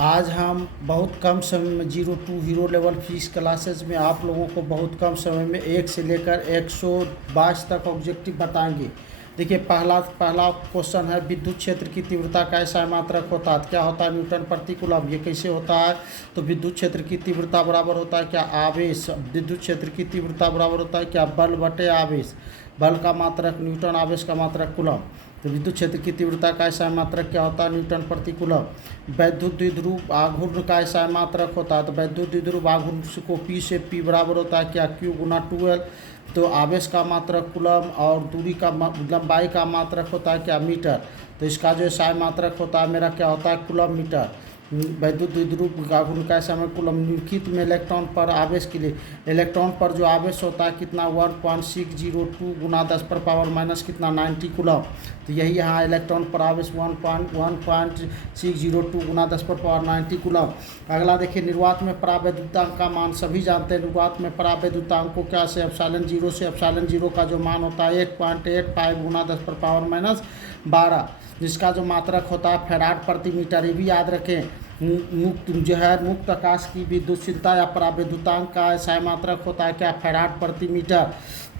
आज हम बहुत कम समय में zero to hero level physics classes में आप लोगों को बहुत कम समय में 1 से लेकर 122 तक ऑब्जेक्टिव बताएंगे। देखिए, पहला पहला क्वेश्चन है, विद्युत क्षेत्र की तीव्रता का ऐसा मात्रक होता है, क्या होता है? न्यूटन प्रति कूलम। ये कैसे होता है? तो विद्युत क्षेत्र की तीव्रता बराबर होता है क्या? आवेश। विद्युत क्षेत्र की तीव्रता बराबर होता है क्या? बल बटे आवेश। बल का मात्रक न्यूटन, आवेश का मात्रक कूलम। तो विद्युत क्षेत्र की तीव्रता का ऐसा मात्रक क्या होता है? न्यूटन प्रति कूलम। वैद्युत द्विध्रुव आघूर्ण का ऐसा मात्रक होता है, तो वैद्युत द्विध्रुव आघूर्ण को पी से पी बराबर होता है क्या? क्यू गुना 12। तो आवेश का मात्रक कूलम और दूरी का लंबाई का मात्रक होता है क्या? मीटर। तो इसका जो ऐसा मात्रक होता है मेरा क्या होता है? Coulomb metre. वैद्युत द्विध्रुव आघूर्ण का समय कूलम। निम्नलिखित में इलेक्ट्रॉन पर आवेश के लिए इलेक्ट्रॉन पर जो आवेश होता है कितना? 1.602 गुना 10⁻⁻ कितना? 90 कूलम। तो यही यहाँ इलेक्ट्रॉन पर आवेश 1.602 गुना 10⁻90 कूलम। अगला देखिए, निर्वात में परावैद्युतांक का मान सभी जानते हैं। निर्वात में परावैद्युतांक को क्या से? एप्सिलॉन जीरो से। एप्सिलॉन जीरो का जो मान होता है 8.85 गुना 10⁻12, जिसका जो मात्रक होता है फैराड प्रति मीटर। ये भी याद रखें, मुक्त जो है मुक्त आकाश की विद्युतशीलता या परावैद्युतांक का ऐसा मात्रक होता है क्या? फैराड प्रति मीटर।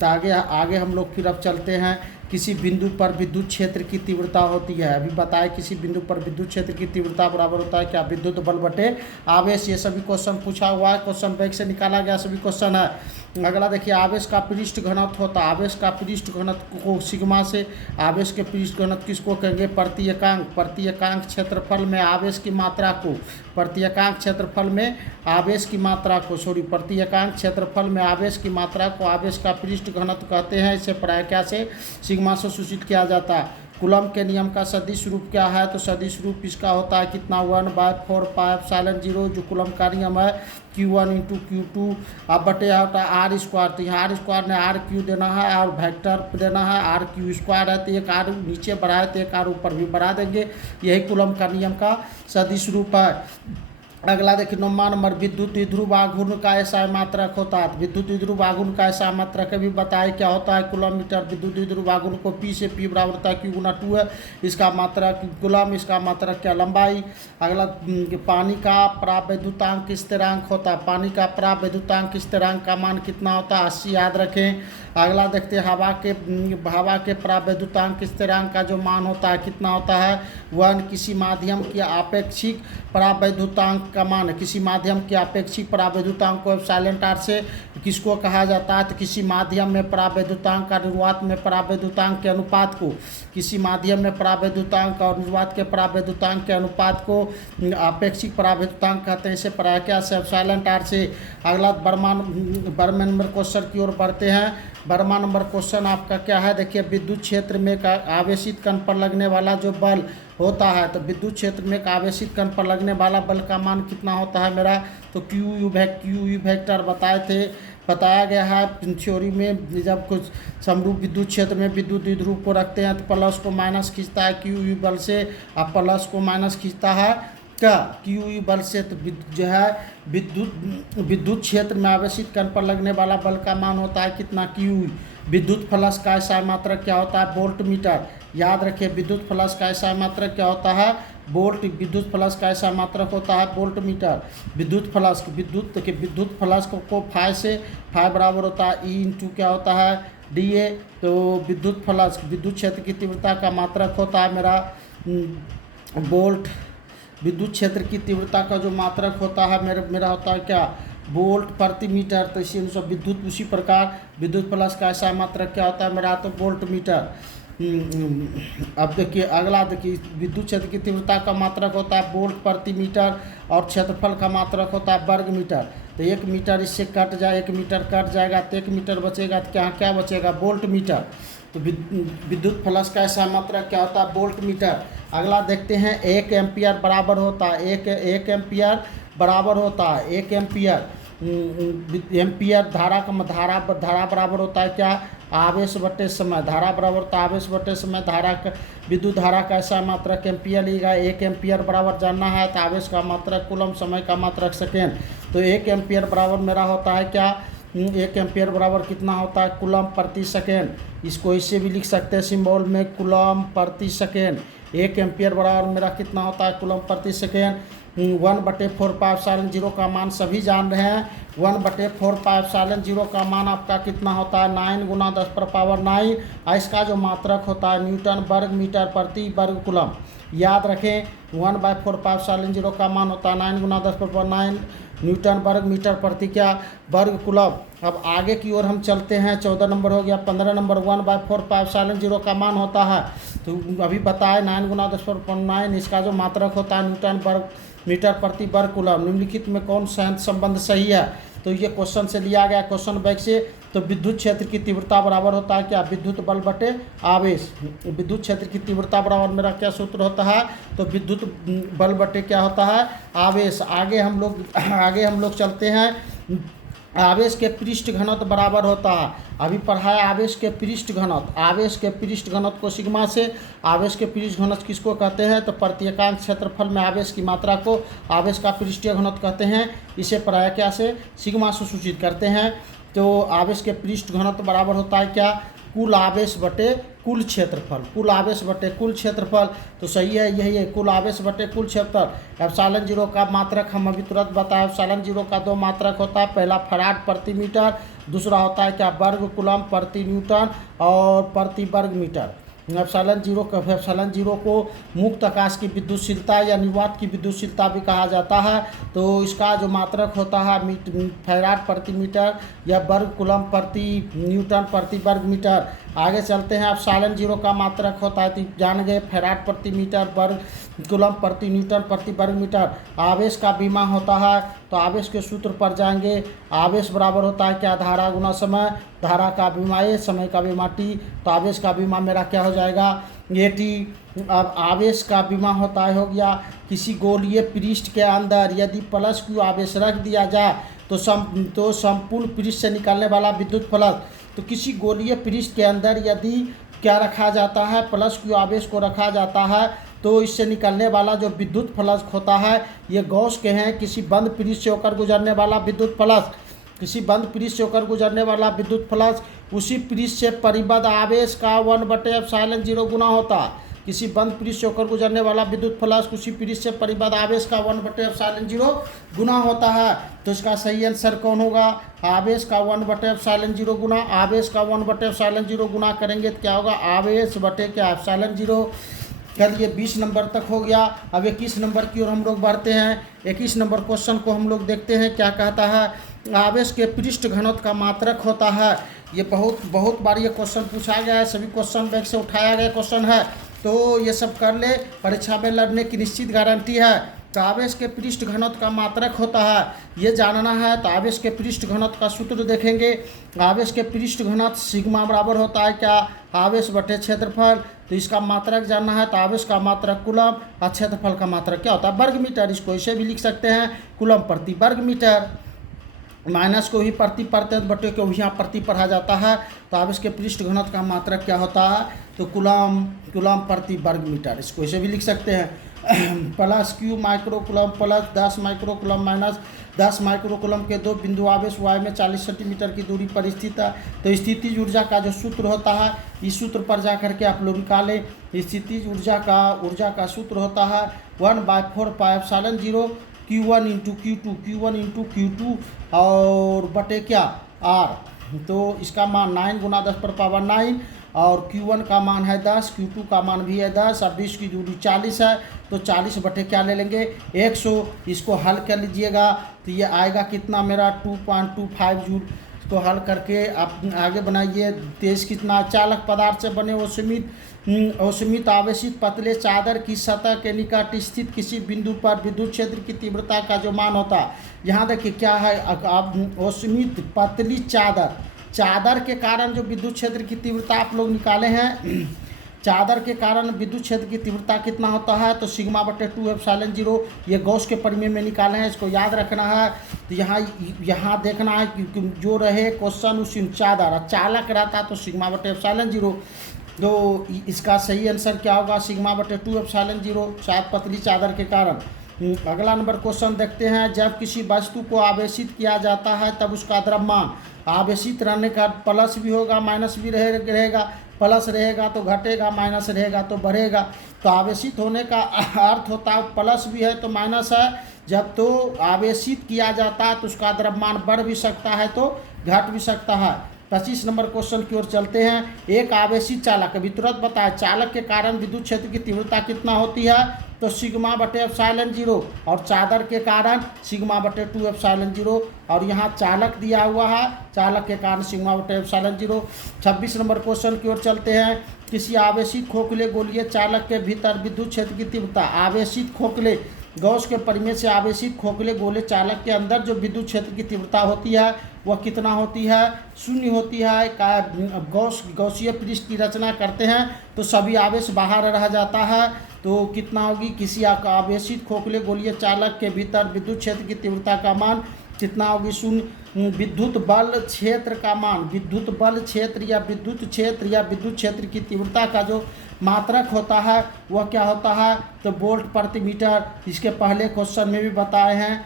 तो आगे आगे हम लोग फिर अब चलते हैं, किसी बिंदु पर विद्युत क्षेत्र की तीव्रता होती है। अभी बताए किसी बिंदु पर विद्युत क्षेत्र की तीव्रता बराबर होता है क्या? विद्युत बल बटे आवेश। ये सभी क्वेश्चन पूछा हुआ है, क्वेश्चन बैंक से निकाला गया सभी क्वेश्चन है। अगला देखिए, आवेश का पृष्ठ घनत्व होता है। आवेश का पृष्ठ घनत्व को सिग्मा से, आवेश के पृष्ठ घनत्व किसको कहेंगे? प्रति एकांक। प्रति एकांक क्षेत्रफल में आवेश की मात्रा को, प्रति एकांक क्षेत्रफल में आवेश की मात्रा को, प्रति एकांक क्षेत्रफल में आवेश की मात्रा को आवेश का पृष्ठ घनत्व कहते हैं। इसे प्रायः क्या से? सिग्मा से सूचित किया जाता है। कूलम के नियम का सदिश रूप क्या है? तो सदिश रूप इसका होता है कितना? 1/4πε0, जो कूलम का नियम है Q1 × Q2 अब बटे होता है आर स्क्वायर। तो यहाँ आर स्क्वायर ने आर क्यू देना है और वेक्टर देना है आर क्यू स्क्वायर है, तो एक आर नीचे बढ़ाए तो एक आर ऊपर भी बढ़ा देंगे। यही कूलम का नियम का सदिश रूप है। अगला देखिए, 9वां नंबर, विद्युत द्विध्रुव आघूर्ण का ऐसा मात्रक होता है। विद्युत द्विध्रुव आघूर्ण का ऐसा मात्रक भी बताए क्या होता है? Coulomb metre. विद्युत द्विध्रुव आघूर्ण को पी से पी बराबर होता है क्यू गुना 2 है। इसका मात्रक कूलम, इसका मात्रक क्या? लंबाई। अगला, पानी का परावैद्युतांक स्थिरांक होता है। पानी का परावैद्युतांक स्थिरांक का मान कितना होता है? 80 याद रखें। अगला देखते हैं, हवा के परावैद्युतांक स्थिरांक का जो मान होता है कितना होता है? 1। किसी माध्यम की आपेक्षिक परावैद्युतांक का मान है। किसी माध्यम के अपेक्षित परावैद्युतांक को एप्सिलॉन आर से किसको कहा जाता है? तो किसी माध्यम में परावैद्युतांक का निर्वात में परावैद्युतांक के अनुपात को, किसी माध्यम में परावैद्युतांक और निर्वात के परावैद्युतांक के अनुपात को अपेक्षित परावैद्युतांक कहते हैं। इसे पढ़ा क्या से? एप्सिलॉन आर से। अगला बर्मा नंबर क्वेश्चन की ओर बढ़ते हैं। बर्मा नंबर क्वेश्चन आपका क्या है? देखिए, विद्युत क्षेत्र में आवेशित कण पर लगने वाला जो बल होता है, तो विद्युत क्षेत्र में एक आवेशित कण पर लगने वाला बल का मान कितना होता है मेरा? तो क्यू यू वेक्टर बताया गया है थ्योरी में। जब कुछ समरूप विद्युत क्षेत्र में विद्युत द्विध्रुव को रखते हैं तो प्लस को माइनस खींचता है क्यू यू बल से, और प्लस को माइनस खींचता है क्या? क्यू यू बल से। तो जो है विद्युत क्षेत्र में आवेशित कण पर लगने वाला बल का मान होता है कितना? क्यू। विद्युत फ्लक्स का ऐसा मात्रक क्या होता है? Volt meter. याद रखिए, विद्युत फ्लक्स का ऐसा मात्रक क्या होता है? वोल्ट। विद्युत फ्लक्स का ऐसा मात्रक होता है वोल्ट मीटर। विद्युत फ्लक्स को फाई से, फाई बराबर होता है ई इंटू क्या होता है? D A. तो विद्युत क्षेत्र की तीव्रता का मात्रक होता है मेरा वोल्ट। विद्युत क्षेत्र की तीव्रता का जो मात्रक होता है मेरा होता है क्या? वोल्ट प्रति मीटर। तो इसी अनुसार विद्युत, उसी प्रकार विद्युत फ्लक्स का ऐसा मात्रक क्या होता है मेरा? तो वोल्ट मीटर। अब देखिए, अगला देखिए, विद्युत क्षेत्र की तीव्रता का मात्रक होता है वोल्ट प्रति मीटर और क्षेत्रफल का मात्रक होता है वर्ग मीटर। तो 1 मीटर इससे कट जाए, 1 मीटर कट जाएगा तो 1 मीटर बचेगा, तो क्या बचेगा? Volt meter. तो विद्युत फ्लक्स का ऐसा मात्रक क्या होता है? Volt meter. अगला देखते हैं, 1 एम्पियर बराबर होता है, 1 एम्पियर बराबर होता है 1 एम्पियर धारा बराबर होता है क्या? आवेश बटे समय। धारा बराबर होता है आवेश बटे समय। विद्युत धारा का ऐसा मात्रक एम्पियर लिएगा। 1 एम्पियर बराबर जानना है तो आवेश का मात्रक कूलम, समय का मात्रक सेकेंड। तो 1 एम्पियर बराबर मेरा होता है क्या? 1 एम्पियर बराबर कितना होता है? कूलम प्रति सेकेंड। इसको इससे भी लिख सकते हैं सिंबल में, कूलम प्रति सेकेंड। 1 एम्पियर बराबर मेरा कितना होता है कूलम प्रति सेकेंड। 1/4πε0 का मान सभी जान रहे हैं। 1/4πε0 का मान आपका कितना होता है 9 × 10⁻⁹। और इसका जो मात्रक होता है न्यूटन वर्ग मीटर प्रति वर्ग कूलम। याद रखें 1/4πε0 का मान होता है 9 × 10⁻⁹ न्यूटन वर्ग मीटर प्रति क्या वर्ग कूलम। अब आगे की ओर हम चलते हैं। 14 नंबर हो गया। 15 नंबर 1/4πε0 का मान होता है, तो अभी बताए 9 × 10⁻⁹। इसका जो मात्रक होता है न्यूटन वर्ग मीटर प्रति वर्ग कूलम। निम्नलिखित में कौन सा संबंध सही है? तो ये क्वेश्चन से लिया गया, क्वेश्चन बैग से। तो विद्युत क्षेत्र की तीव्रता बराबर होता है क्या विद्युत बल बटे आवेश। विद्युत क्षेत्र की तीव्रता बराबर मेरा क्या सूत्र होता है? तो विद्युत बल बटे क्या होता है आवेश। आगे हम लोग चलते हैं। आवेश के पृष्ठ घनत्व बराबर होता है, अभी पढ़ाया आवेश के पृष्ठ घनत्व। आवेश के पृष्ठ घनत्व को सिग्मा से, आवेश के पृष्ठ घनत्व किसको कहते हैं? तो प्रत्येकांक क्षेत्रफल में आवेश की मात्रा को आवेश का पृष्ठीय घनत्व कहते हैं। इसे पढ़ाया क्या से? सिग्मा से सूचित करते हैं। तो आवेश के पृष्ठ घनत्व बराबर होता है क्या कुल आवेश बटे कुल क्षेत्रफल। कुल आवेश बटे कुल क्षेत्रफल, तो सही है यही है कुल आवेश बटे कुल क्षेत्रफल। ε0 का मात्रक हम अभी तुरंत बताए। ε0 का 2 मात्रक होता है, पहला फराड प्रति मीटर, दूसरा होता है क्या वर्ग कूलम प्रति न्यूटन और प्रति वर्ग मीटर। ε0 को मुक्त आकाश की विद्युतशीलता या निर्वात की विद्युतशीलता भी कहा जाता है। तो इसका जो मात्रक होता है फैराड प्रति मीटर या वर्ग कूलम प्रति न्यूटन प्रति वर्ग मीटर। आगे चलते हैं। ε0 का मात्रक होता है, तो जान गए फैराड प्रति मीटर वर्ग कूलम प्रति न्यूटन प्रति वर्ग मीटर। आवेश का विमा होता है, तो आवेश के सूत्र पर जाएंगे। आवेश बराबर होता है क्या धारा गुना समय। धारा का विमा ए, समय का विमा टी, तो आवेश का विमा मेरा क्या हो जाएगा ए टी। अब आवेश का विमा होता है हो गया किसी गोलीय पृष्ठ के अंदर यदि प्लस Q आवेश रख दिया जाए तो संपूर्ण पृष्ठ से निकलने वाला विद्युत फलक। तो किसी गोलीय पृष्ठ के अंदर यदि क्या रखा जाता है प्लस Q आवेश को रखा जाता है, तो इससे निकलने वाला जो विद्युत फलक होता है ये गॉस के हैं। किसी बंद पृष्ठ से होकर गुजरने वाला विद्युत फलक, किसी बंद पृष्ठ से होकर गुजरने वाला विद्युत फलक उसी पृष्ठ से परिबद्ध आवेश का 1/ε0 गुना होता है। किसी बंद पृष्ठ से होकर गुजरने वाला विद्युत फलक उसी पृष्ठ से परिबद्ध आवेश का 1/ε0 गुना होता है। तो इसका सही आंसर कौन होगा? आवेश का 1/ε0 गुना। आवेश का 1/ε0 गुना करेंगे तो क्या होगा आवेश बटे क्या ε0। चलिए 20 नंबर तक हो गया। अब 21 नंबर की ओर हम लोग बढ़ते हैं। 21 नंबर क्वेश्चन को हम लोग देखते हैं क्या कहता है। आवेश के पृष्ठ घनत्व का मात्रक होता है। ये बहुत बार ये क्वेश्चन पूछा गया है, सभी क्वेश्चन बैंक से उठाया गया क्वेश्चन है, तो ये सब कर ले, परीक्षा में लड़ने की निश्चित गारंटी है। तो आवेश के पृष्ठ घनत्व का मात्रक होता है, ये जानना है। तो आवेश के पृष्ठ घनत्व का सूत्र देखेंगे। आवेश के पृष्ठ घनत्व सिग्मा बराबर होता है क्या आवेश बटे क्षेत्रफल। तो इसका मात्रक जानना है, तो आवेश का मात्रक कूलम और क्षेत्रफल का मात्रक क्या होता है वर्ग मीटर। इसको इसे भी लिख सकते हैं कूलम प्रति वर्ग मीटर। माइनस को ही प्रति पढ़ते हैं, बटे को यहाँ प्रति पढ़ा जाता है। तो आवेश के पृष्ठ घनत्व का मात्रक क्या होता है? तो कूलम प्रति वर्ग मीटर। इसको इसे भी लिख सकते हैं plus Q micro coulomb plus 10 micro coulomb minus 10 micro coulomb के 2 बिंदु आवेश y में 40 सेंटीमीटर की दूरी पर स्थित है। तो स्थितिज ऊर्जा का जो सूत्र होता है इस सूत्र पर जा करके आप लोग निकालें। स्थितिज ऊर्जा का सूत्र होता है 1/4πε0 Q1 × Q2 और बटे क्या R। तो इसका मान 9 × 10⁻⁹ और Q1 का मान है 10, Q2 का मान भी है 10 और 20 की दूरी 40 है। तो 40 बटे क्या ले लेंगे 100। इसको हल कर लीजिएगा तो ये आएगा कितना मेरा 2.25 जूल। इसको हल करके आप आगे बनाइए। तेज कितना चालक पदार्थ से बने औसमित आवेशित पतले चादर की सतह के निकट स्थित किसी बिंदु पर विद्युत क्षेत्र की तीव्रता का जो मान होता है, यहाँ देखिए क्या है आप औसमित पतली चादर के कारण जो विद्युत क्षेत्र की तीव्रता आप लोग निकाले हैं, चादर के कारण विद्युत क्षेत्र की तीव्रता कितना होता है? तो सिग्मा बटे 2ε0। ये गॉस के परिमेय में निकाले हैं, इसको याद रखना है। तो यहाँ देखना है कि जो रहे क्वेश्चन उसी चादर चालक रहता तो सिग्मा बटे ε0। तो इसका सही आंसर क्या होगा सिग्मा बटे 2ε0 शायद पतली चादर के कारण। अगला नंबर क्वेश्चन देखते हैं। जब किसी वस्तु को आवेशित किया जाता है तब उसका द्रव्यमान आवेशित रहने का प्लस भी होगा माइनस भी रहेगा। प्लस रहेगा तो घटेगा, माइनस रहेगा तो बढ़ेगा। तो आवेशित होने का अर्थ होता है प्लस भी है तो माइनस है। जब तो आवेशित किया जाता है तो उसका द्रव्यमान बढ़ भी सकता है तो घट भी सकता है। 25 नंबर क्वेश्चन की ओर चलते हैं। एक आवेशित चालक, अभी तुरंत बताया, चालक के कारण विद्युत क्षेत्र की तीव्रता कितना होती है, तो सिग्मा बटे एप्सिलॉन 0, और चादर के कारण सिग्मा बटे 2 एप्सिलॉन 0, और यहाँ चालक दिया हुआ है, चालक के कारण सिग्मा बटे एप्सिलॉन 0। 26 नंबर क्वेश्चन की ओर चलते हैं। किसी आवेशित खोखले गोलीय चालक के भीतर विद्युत क्षेत्र की तीव्रता, आवेशित खोखले गॉस के परिमेय से आवेशित खोखले गोले चालक के अंदर जो विद्युत क्षेत्र की तीव्रता होती है वह कितना होती है, 0 होती है। गॉसीय पृष्ठ की रचना करते हैं तो सभी आवेश बाहर रह जाता है, तो कितना होगी, किसी आवेशित खोखले गोलीय चालक के भीतर विद्युत क्षेत्र की तीव्रता का मान कितना होगी, 0। विद्युत बल क्षेत्र का मान, विद्युत बल क्षेत्र या विद्युत क्षेत्र की तीव्रता का जो मात्रक होता है वह क्या होता है, तो वोल्ट प्रति मीटर। इसके पहले क्वेश्चन में भी बताए हैं,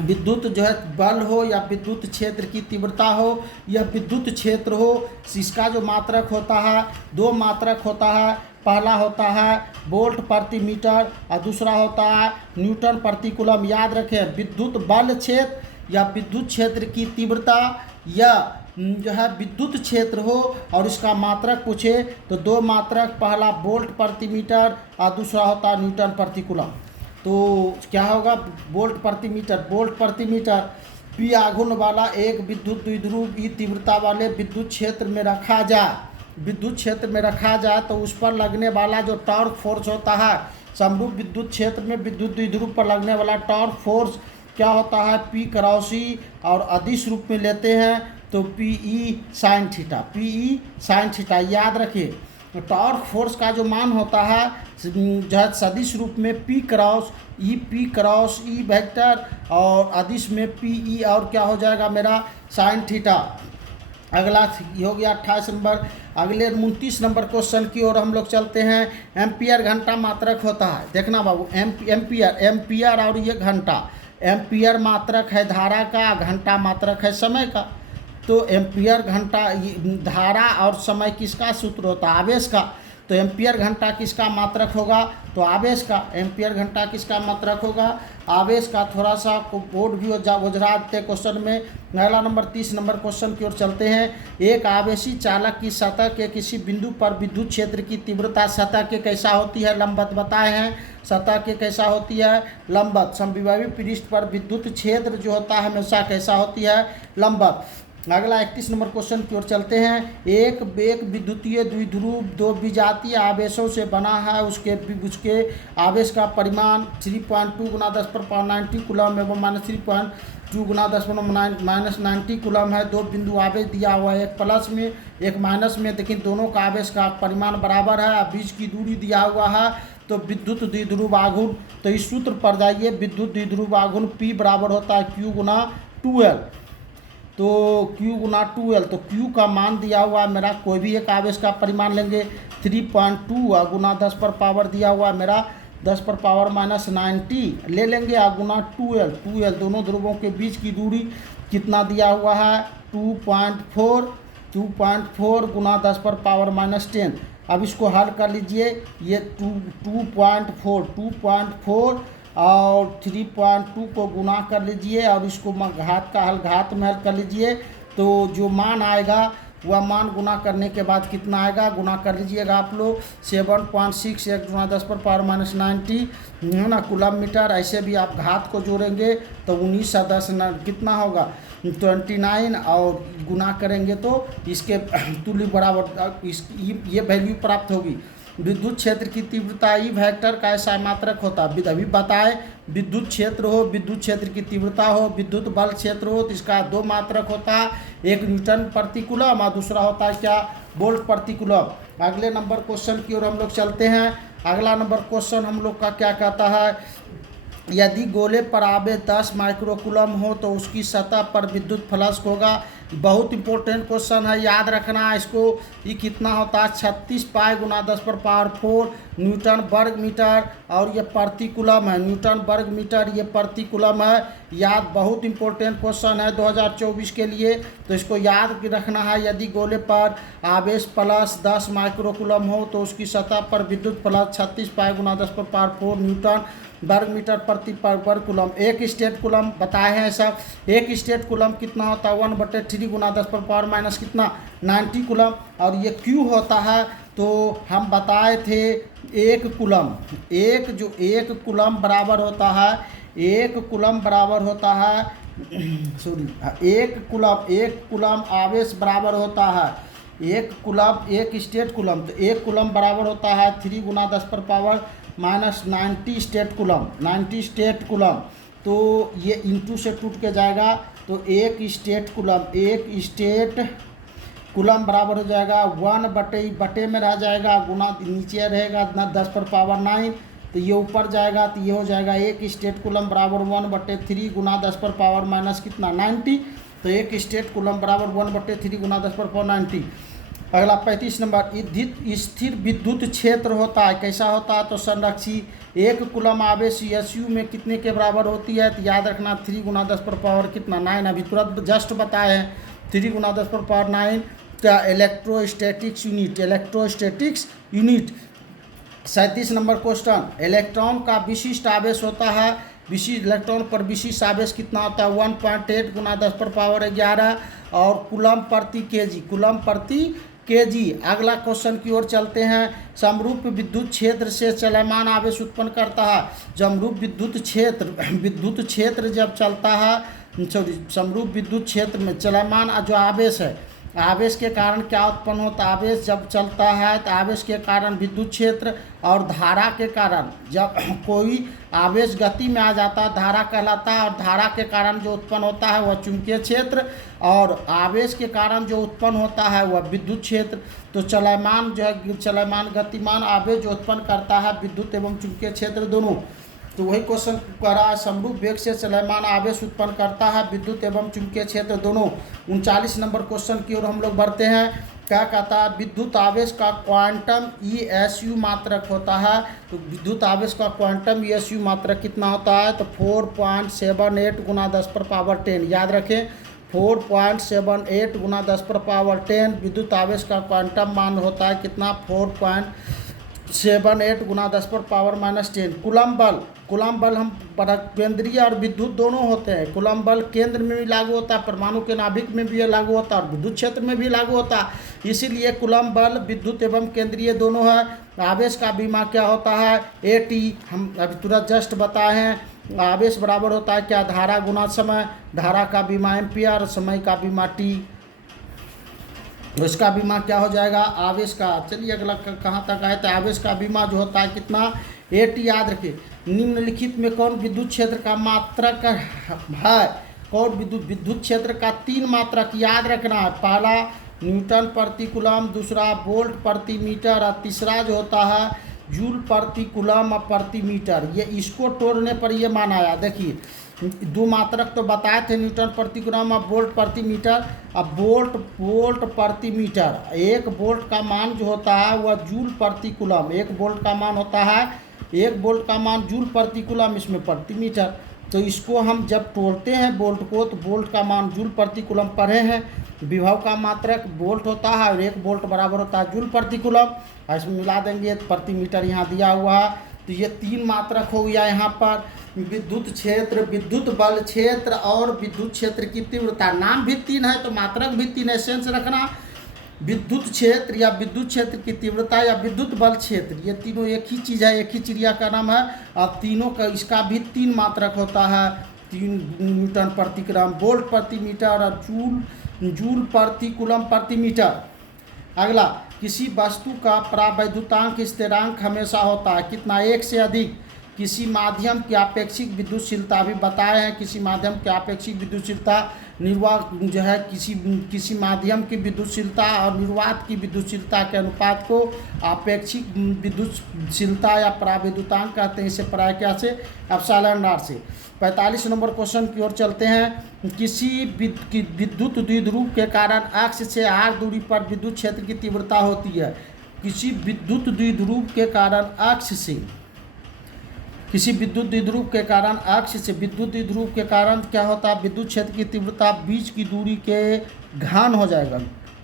विद्युत जो है बल हो या विद्युत क्षेत्र की तीव्रता हो या विद्युत क्षेत्र हो, इसका जो मात्रक होता है, 2 मात्रक होता है। पहला होता है वोल्ट प्रति मीटर और दूसरा होता है न्यूटन प्रति कूलम। याद रखें, विद्युत बल क्षेत्र या विद्युत क्षेत्र की तीव्रता या जो है विद्युत क्षेत्र हो और इसका मात्रक पूछे तो 2 मात्रक, पहला वोल्ट प्रति मीटर और दूसरा होता है न्यूटन प्रति कूलम। तो क्या होगा, वोल्ट प्रति मीटर, वोल्ट प्रति मीटर। पी आघूर्ण वाला एक विद्युत द्विध्रुव ई तीव्रता वाले विद्युत क्षेत्र में रखा जाए, विद्युत क्षेत्र में रखा जाए तो उस पर लगने वाला जो टॉर्क फोर्स होता है, समरूप विद्युत क्षेत्र में विद्युत द्विध्रुव पर लगने वाला टॉर्क फोर्स क्या होता है, पी क्रॉस ई, और अदिश रूप में लेते हैं तो P E sine theta, P E sine theta. याद रखिए, टॉर्क फोर्स का जो मान होता है जो है सदिश रूप में पी क्रॉस ई वेक्टर, और अदिश में पी ई, और क्या हो जाएगा मेरा साइन थीटा। अगला हो गया 28 नंबर। अगले 29 नंबर क्वेश्चन की ओर हम लोग चलते हैं। एम्पियर घंटा मात्रक होता है, देखना बाबू, एम्पियर और ये घंटा, एम्पियर मात्रक है धारा का, घंटा मात्रक है समय का। तो एम्पियर घंटा, धारा और समय किसका सूत्र होता है, आवेश का। तो एम्पियर घंटा किसका मात्रक होगा, तो आवेश का। एम्पियर घंटा किसका मात्रक होगा, आवेश का। थोड़ा सा बोर्ड भी गुजरा देते क्वेश्चन में। अगला नंबर 30 नंबर क्वेश्चन की ओर चलते हैं। एक आवेशी चालक की सतह के किसी बिंदु पर विद्युत क्षेत्र की तीव्रता सतह के कैसा होती है, लंबवत बताए हैं। सतह के कैसा होती है, लंबवत। समविबाही पृष्ठ पर विद्युत क्षेत्र जो होता है हमेशा कैसा होती है, लंबवत। अगला 31 नंबर क्वेश्चन की ओर चलते हैं। एक विद्युतीय द्विध्रुव 2 विजातीय आवेशों से बना है, उसके आवेश का परिमाण 3.2 × 10⁻90 कूलम एवं -3.2 × 10⁻90 कूलम है। 2 बिंदु आवेश दिया हुआ है, एक प्लस में एक माइनस में, लेकिन दोनों का आवेश का परिमाण बराबर है। बीच की दूरी दिया हुआ है तो विद्युत द्विध्रुव आघूर्ण, तो इस सूत्र पर जाइए, विद्युत द्विध्रुव आघूर्ण P बराबर होता है Q × 2L। तो Q × 2L, तो Q का मान दिया हुआ है मेरा, कोई भी एक आवेश का परिमाण लेंगे 3.2 × 10 पर पावर दिया हुआ है मेरा 10 पर पावर -90 ले लेंगे, गुना 2L दोनों ध्रुवों के बीच की दूरी कितना दिया हुआ है, 2.4 × 10 पर पावर -10। अब इसको हल कर लीजिए, ये 2.4 और 3.2 को गुना कर लीजिए और इसको घात का हल घात में हल कर लीजिए, तो जो मान आएगा वह मान गुना करने के बाद कितना आएगा, गुना कर लीजिएगा आप लोग 7.6 × 10 पर पावर -90 है ना, कूलम मीटर। ऐसे भी आप घात को जोड़ेंगे तो 19 × 10 कितना होगा, 29, और गुना करेंगे तो इसके तुल्य बराबर ये वैल्यू प्राप्त होगी। विद्युत क्षेत्र की तीव्रता ई वेक्टर का ऐसा मात्रक होता है, अभी बताए, विद्युत क्षेत्र हो, विद्युत क्षेत्र की तीव्रता हो, विद्युत बल क्षेत्र हो, तो इसका 2 मात्रक होता है, एक न्यूटन प्रति कूलम और दूसरा होता है क्या, वोल्ट प्रति कूलम। अगले नंबर क्वेश्चन की ओर हम लोग चलते हैं। अगला नंबर क्वेश्चन हम लोग का क्या कहता है, यदि गोले पर आवेश 10 माइक्रोकूलम हो तो उसकी सतह पर विद्युत फ्लक्स होगा बहुत इंपॉर्टेंट क्वेश्चन है, याद रखना इसको। ये कितना होता है 36 पाई गुना 10⁴ न्यूटन वर्ग मीटर, और ये प्रति कूलम है। न्यूटन वर्ग मीटर ये प्रति कूलम है। याद, बहुत इंपॉर्टेंट क्वेश्चन है 2024 के लिए, तो इसको याद रखना है। यदि गोले पर आवेश प्लस 10 माइक्रो कूलम हो तो उसकी सतह पर विद्युत प्लस 36 पाई गुना 10⁴ न्यूटन वर्ग मीटर प्रति वर्ग कूलम। एक स्टेट कूलम बताए हैं सब। एक स्टेट कूलम कितना होता है 1/3 गुना 10⁻⁻, कितना 90 कूलम। और ये क्यू होता है तो हम बताए थे एक कूलम, एक कूलम बराबर होता है, एक कूलम बराबर होता है सॉरी एक कूलम आवेश बराबर होता है, एक कूलम एक स्टेट कूलम, तो एक कूलम बराबर होता है 3 गुना 10⁻⁻90 स्टेट कूलम, 90 स्टेट कूलम। तो ये इंटू से टूट के जाएगा, तो एक स्टेट कूलम बराबर हो जाएगा 1/बटे में रह जाएगा, गुना नीचे रहेगा 10⁻9, तो ये ऊपर जाएगा, तो ये हो जाएगा एक स्टेट कूलम बराबर 1/3 गुना 10⁻⁻, कितना 90। तो एक स्टेट कूलम बराबर 1/3 गुना 10⁻90। अगला 35 नंबर, स्थिर विद्युत क्षेत्र होता है, कैसा होता है तो संरक्षित। एक कूलम आवेश SU में कितने के बराबर होती है, तो याद रखना 3 गुना 10⁻, कितना 9। अभी तुरंत जस्ट बताए हैं 3 गुना 10⁻9 का electrostatics unit. 37 number question, electron का विशिष्ट आवेश होता है, इलेक्ट्रॉन पर विशिष्ट आवेश कितना होता है 1.8 गुना 10⁻11 और कूलम प्रति केजी। अगला क्वेश्चन की ओर चलते हैं। समरूप विद्युत क्षेत्र से चलमान आवेश उत्पन्न करता है। समरूप विद्युत क्षेत्र जब चलता है, समरूप विद्युत क्षेत्र में चलमान जो आवेश है, आवेश के कारण क्या उत्पन्न होता है, आवेश जब चलता है तो आवेश के कारण विद्युत क्षेत्र, और धारा के कारण जब कोई आवेश गति में आ जाता है धारा कहलाता है, और धारा के कारण जो उत्पन्न होता है वह चुंबकीय क्षेत्र, और आवेश के कारण जो उत्पन्न होता है वह विद्युत क्षेत्र। तो चलमान जो है, चलमान गतिमान आवेश जो उत्पन्न करता है विद्युत एवं चुंबकीय क्षेत्र दोनों। तो वही क्वेश्चन कह रहा है, समरूप वेग से चलमान आवेश उत्पन्न करता है विद्युत एवं चुंबकीय क्षेत्र दोनों। 39 नंबर क्वेश्चन की ओर हम लोग बढ़ते हैं। क्या कहता है, विद्युत आवेश का क्वांटम ESU मात्रक होता है। तो विद्युत आवेश का क्वांटम ESU मात्रक कितना होता है, तो 4.78 गुना 10⁻10। याद रखें 4.78 गुना 10⁻10 विद्युत आवेश का क्वांटम मान होता है, कितना 4.78 गुना 10⁻−10। कूलम बल हम केंद्रीय और विद्युत दोनों होते हैं। कूलम बल केंद्र में भी लागू होता है, परमाणु के नाभिक में भी लागू होता है, और विद्युत क्षेत्र में भी लागू होता है। इसीलिए कूलम बल विद्युत एवं केंद्रीय दोनों है। आवेश का बीमा क्या होता है, AT। हम अभी तुरंत जस्ट बताए हैं, आवेश बराबर होता है क्या, धारा गुना समय। धारा का बीमा एम्पियर, समय का बीमा T, इसका बीमा क्या हो जाएगा आवेश का। चलिए अगला कहाँ तक आए, तो आवेश का बीमा जो होता है कितना AT। याद रखिए, निम्नलिखित में कौन विद्युत क्षेत्र का मात्रक है, कौन विद्युत क्षेत्र का 3 मात्रक याद रखना है। पहला न्यूटन प्रति कूलम, दूसरा वोल्ट प्रति मीटर, और तीसरा जो होता है जूल प्रति कूलम प्रति मीटर। ये इसको तोड़ने पर ये मान आया। देखिए 2 मात्रक तो बताए थे, न्यूटन प्रति कूलम और वोल्ट प्रति मीटर। अब वोल्ट प्रति मीटर, 1 वोल्ट का मान जो होता है वह जूल प्रति कूलम, 1 वोल्ट का मान होता है, 1 वोल्ट का मान जूल प्रति कूलम, इसमें प्रति मीटर। तो इसको हम जब तोड़ते हैं वोल्ट को, तो वोल्ट का मान जूल प्रति कूलम पढ़े हैं। विभव का मात्रक वोल्ट होता है, और 1 वोल्ट बराबर होता है जूल प्रति कूलम। इसमें मिला देंगे प्रति मीटर यहाँ दिया हुआ है। तो ये 3 मात्रक हो गया यहाँ पर। विद्युत क्षेत्र, विद्युत बल क्षेत्र और विद्युत क्षेत्र की तीव्रता। नाम भी 3 है तो मात्रक भी 3 है, सेंस रखना। विद्युत क्षेत्र या विद्युत क्षेत्र की तीव्रता या विद्युत बल क्षेत्र, ये तीनों एक ही चीज़ है, एक ही चिड़िया का नाम है। और तीनों का इसका भी 3 मात्रक होता है, 3 न्यूटन प्रति ग्राम, वोल्ट प्रति मीटर और जूल प्रति कूलम प्रति मीटर। अगला, किसी वस्तु का परावैद्युतांक स्थिरांक हमेशा होता है, कितना 1 से अधिक। किसी माध्यम की आपेक्षिक विद्युतशीलता, अभी बताए हैं किसी माध्यम की आपेक्षिक विद्युतशीलता, निर्वात जो है किसी माध्यम की विद्युतशीलता और निर्वात की विद्युतशीलता के अनुपात को आपेक्षिक विद्युतशीलता या पराविद्युतांक कहते हैं। इसे पराया क्या से, एप्सिलॉन नॉट से। 45 नंबर क्वेश्चन की ओर चलते हैं। किसी विद्युत द्विध्रुव के कारण अक्ष से r दूरी पर विद्युत क्षेत्र की तीव्रता होती है। किसी विद्युत द्विध्रुव के कारण अक्ष से, किसी विद्युत द्विध्रुव के कारण अक्ष से, विद्युत द्विध्रुव के कारण क्या होता है, विद्युत क्षेत्र की तीव्रता बीच की दूरी के घन हो जाएगा।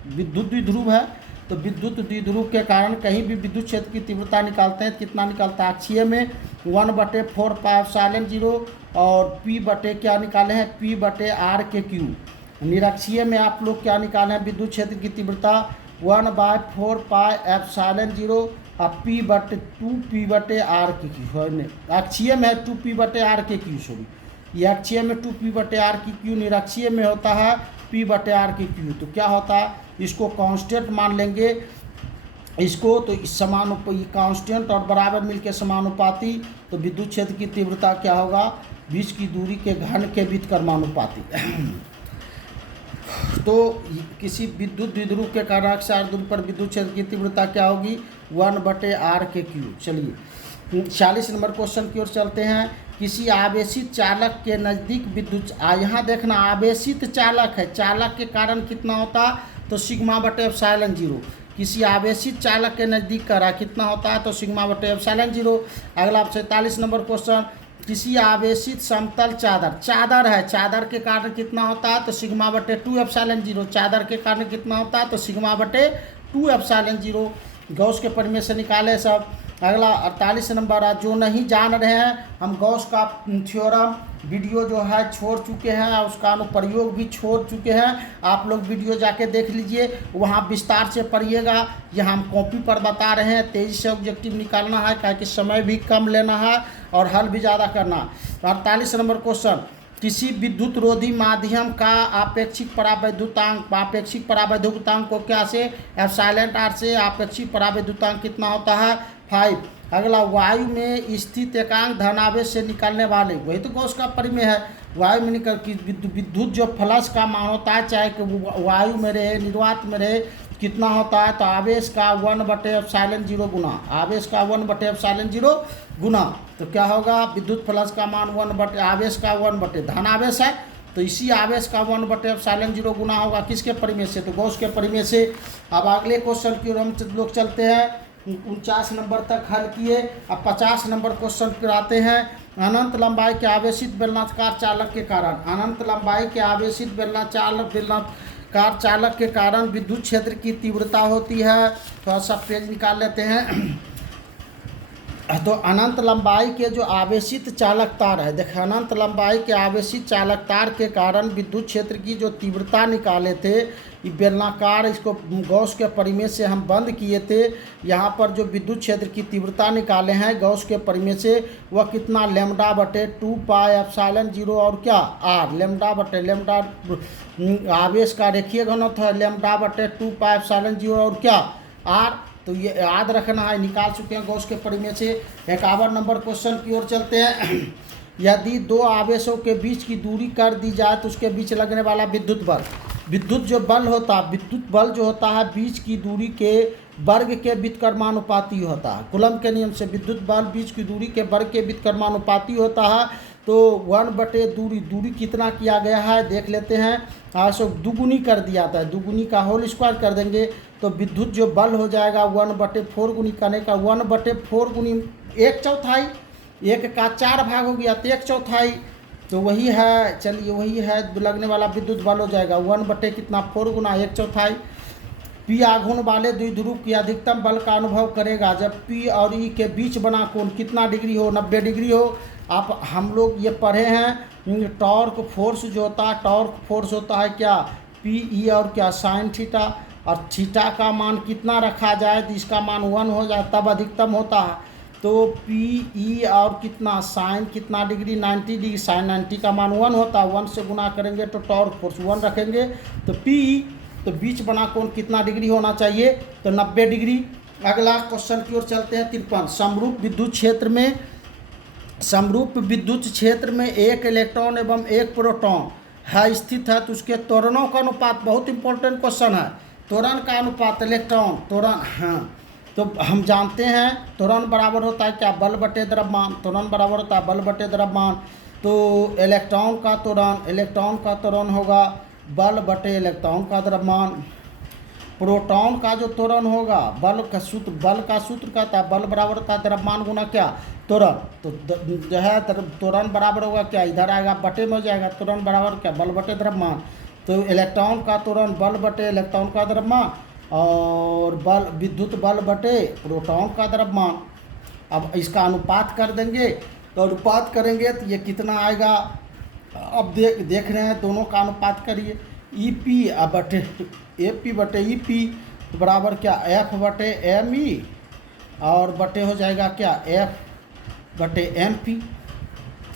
विद्युत द्विध्रुव है तो विद्युत द्विध्रुव के कारण कहीं भी विद्युत क्षेत्र की तीव्रता निकालते हैं, कितना निकलता है, अक्षीय में 1/4 पाई एप्सिलॉन 0 और P बटे क्या निकाले हैं, P बटे R के क्यू। निरक्षीय में आप लोग क्या निकाले हैं, विद्युत क्षेत्र की तीव्रता 1/4 पाई एप्सिलॉन 0 और P बटे 2P बटे R के क्यू। अक्षीय में है 2P बटे R के क्यू, सॉरी ये अक्षीय में 2P बटे R की क्यू, निरक्षीय में होता है P बटे R की क्यू। तो क्या होता है, इसको कांस्टेंट मान लेंगे इसको, तो इस कांस्टेंट और बराबर मिलके समानुपाती, तो विद्युत क्षेत्र की तीव्रता क्या होगा, बीच की दूरी के घन के व्युत्क्रमानुपाती। तो किसी विद्युत द्विध्रुव के कारण अक्ष r दूरी पर विद्युत क्षेत्र की तीव्रता क्या होगी, 1/r के क्यू। चलिए 46 नंबर क्वेश्चन की ओर चलते हैं। किसी आवेशित चालक के नज़दीक विद्युत, यहाँ देखना आवेशित चालक है, चालक के कारण कितना होता, तो सिग्मा बटे एप्सिलॉन 0। किसी आवेशित चालक के नज़दीक का रहा कितना होता है, तो सिग्मा बटे एप्सिलॉन 0। अगला 47 नंबर क्वेश्चन। किसी आवेशित समतल चादर, चादर है, चादर के कारण कितना होता है, तो सिग्मा बटे 2 एप्सिलॉन 0। चादर के कारण कितना होता है, तो सिग्मा बटे 2 एप्सिलॉन 0। गॉस के प्रमेय से निकाले सब। अगला 48 नंबर है। जो नहीं जान रहे हैं, हम गॉस का थ्योरम वीडियो जो है छोड़ चुके हैं और उसका अनुप्रयोग भी छोड़ चुके हैं। आप लोग वीडियो जाके देख लीजिए, वहाँ विस्तार से पढ़िएगा। यहाँ हम कॉपी पर बता रहे हैं, तेज़ी से ऑब्जेक्टिव निकालना है, क्या कि समय भी कम लेना है और हल भी ज़्यादा करना। 48 नंबर क्वेश्चन। किसी विद्युत रोधी माध्यम का आपेक्षिक परावैद्युतांक, आपेक्षिक परावैद्युतांक को क्या से, एप्सिलॉन r से। आपेक्षिक परावैद्युतांक कितना होता है, 5। अगला वायु में स्थित एकांक धनावेश से निकलने वाले, वही तो गॉस का प्रमेय है। वायु में निकल की विद्युत जो फ्लक्स का मान होता है, चाहे कि वायु में रहे निर्वात में रहे, कितना होता है, तो आवेश का 1/ε0 गुना, आवेश का 1/ε0 गुना, तो क्या होगा, विद्युत फ्लक्स का मान 1/, आवेश का 1/, धनावेश है तो इसी आवेश का 1/ε0 गुना होगा किसके प्रमेय से, तो गॉस के प्रमेय से। अब अगले क्वेश्चन की ओर हम लोग चलते हैं। 49 नंबर तक हल किए। अब 50 नंबर क्वेश्चन पर आते हैं। अनंत लंबाई के आवेशित बेलनाकार चालक के कारण, अनंत लंबाई के आवेशित बेलनाकार चालक के कारण विद्युत क्षेत्र की तीव्रता होती है। थोड़ा सा पेज निकाल लेते हैं। तो अनंत लंबाई के जो आवेशित चालक तार है, देखिए अनंत लंबाई के आवेशित चालक तार के कारण विद्युत क्षेत्र की जो तीव्रता निकाले थे, ये बेलनाकार, इसको गॉस के प्रमेय से हम बंद किए थे। यहाँ पर जो विद्युत क्षेत्र की तीव्रता निकाले हैं गॉस के प्रमेय से, वह कितना, लैम्डा बटे 2 पाई एप्सिलॉन 0 और क्या r, लैम्डा बटे, लैम्डा आवेश का रेखीय घनत्व है, लैम्डा बटे 2 पाई एप्सिलॉन 0 और क्या r। तो ये याद रखना है, निकाल चुके हैं गॉस के प्रमेय से। 51 नंबर क्वेश्चन की ओर चलते हैं। यदि दो आवेशों के बीच की दूरी कर दी जाए तो उसके बीच लगने वाला विद्युत बल, विद्युत जो बल होता है, विद्युत बल जो होता है बीच की दूरी के वर्ग के व्युत्क्रमानुपाती होता है। कूलम के नियम से विद्युत बल बीच की दूरी के वर्ग के व्युत्क्रमानुपाती होता है। तो 1/, दूरी कितना किया गया है देख लेते हैं। सो दुगुनी कर दिया था, दुगुनी का होल स्क्वायर कर देंगे तो विद्युत जो बल हो जाएगा 1/4 गुनी करने का, 1/4 गुनी 1/4, 1 का 4 भाग हो गया तो 1/4, तो वही है, चलिए वही है लगने वाला विद्युत बल हो जाएगा 1/4 गुना 1/4। P आघूर्ण वाले द्विध्रुव की अधिकतम बल का अनुभव करेगा जब P और E के बीच बना कोण कितना डिग्री हो, 90 डिग्री हो। आप हम लोग ये पढ़े हैं, टॉर्क फोर्स जो होता है, टॉर्क फोर्स होता है क्या, PE और क्या साइन थीटा, और थीटा का मान कितना रखा जाए तो इसका मान 1 हो जाए तब अधिकतम होता है। तो PE और कितना साइन कितना डिग्री, 90 डिग्री, साइन 90 का मान 1 होता है, 1 से गुना करेंगे तो टॉर्क फोर्स 1 रखेंगे। तो PE, तो बीच बना कोण कितना डिग्री होना चाहिए, तो 90 डिग्री। अगला क्वेश्चन की ओर चलते हैं। 53 समरूप विद्युत क्षेत्र में समरूप विद्युत क्षेत्र में एक इलेक्ट्रॉन एवं एक प्रोटॉन है स्थित है तो उसके त्वरणों का अनुपात, बहुत इंपॉर्टेंट क्वेश्चन है, त्वरण का अनुपात इलेक्ट्रॉन त्वरण, हाँ तो हम जानते हैं त्वरण बराबर होता है क्या, बल बटे द्रव्यमान, त्वरण बराबर होता है बल बटे द्रव्यमान। तो इलेक्ट्रॉन का त्वरण होगा बल बटे इलेक्ट्रॉन का द्रव्यमान। प्रोटॉन का जो त्वरण होगा बल का सूत्र कहता है बल बराबर होता है द्रव्यमान गुना क्या, त्वरण। तो जो है त्वरण बराबर होगा क्या, इधर आएगा बटे में हो जाएगा, त्वरण बराबर क्या, बल बटे द्रव्यमान। तो इलेक्ट्रॉन का त्वरण बल बटे इलेक्ट्रॉन का द्रव्यमान और विद्युत बल बटे प्रोटॉन का द्रव्यमान। अब इसका अनुपात कर देंगे, तो अनुपात करेंगे तो ये कितना आएगा, अब देख रहे हैं दोनों का अनुपात करिए, ई पी बटे ए पी बटे ई पी बराबर क्या, एफ बटे एम ई और बटे हो जाएगा क्या, एफ बटे एम पी।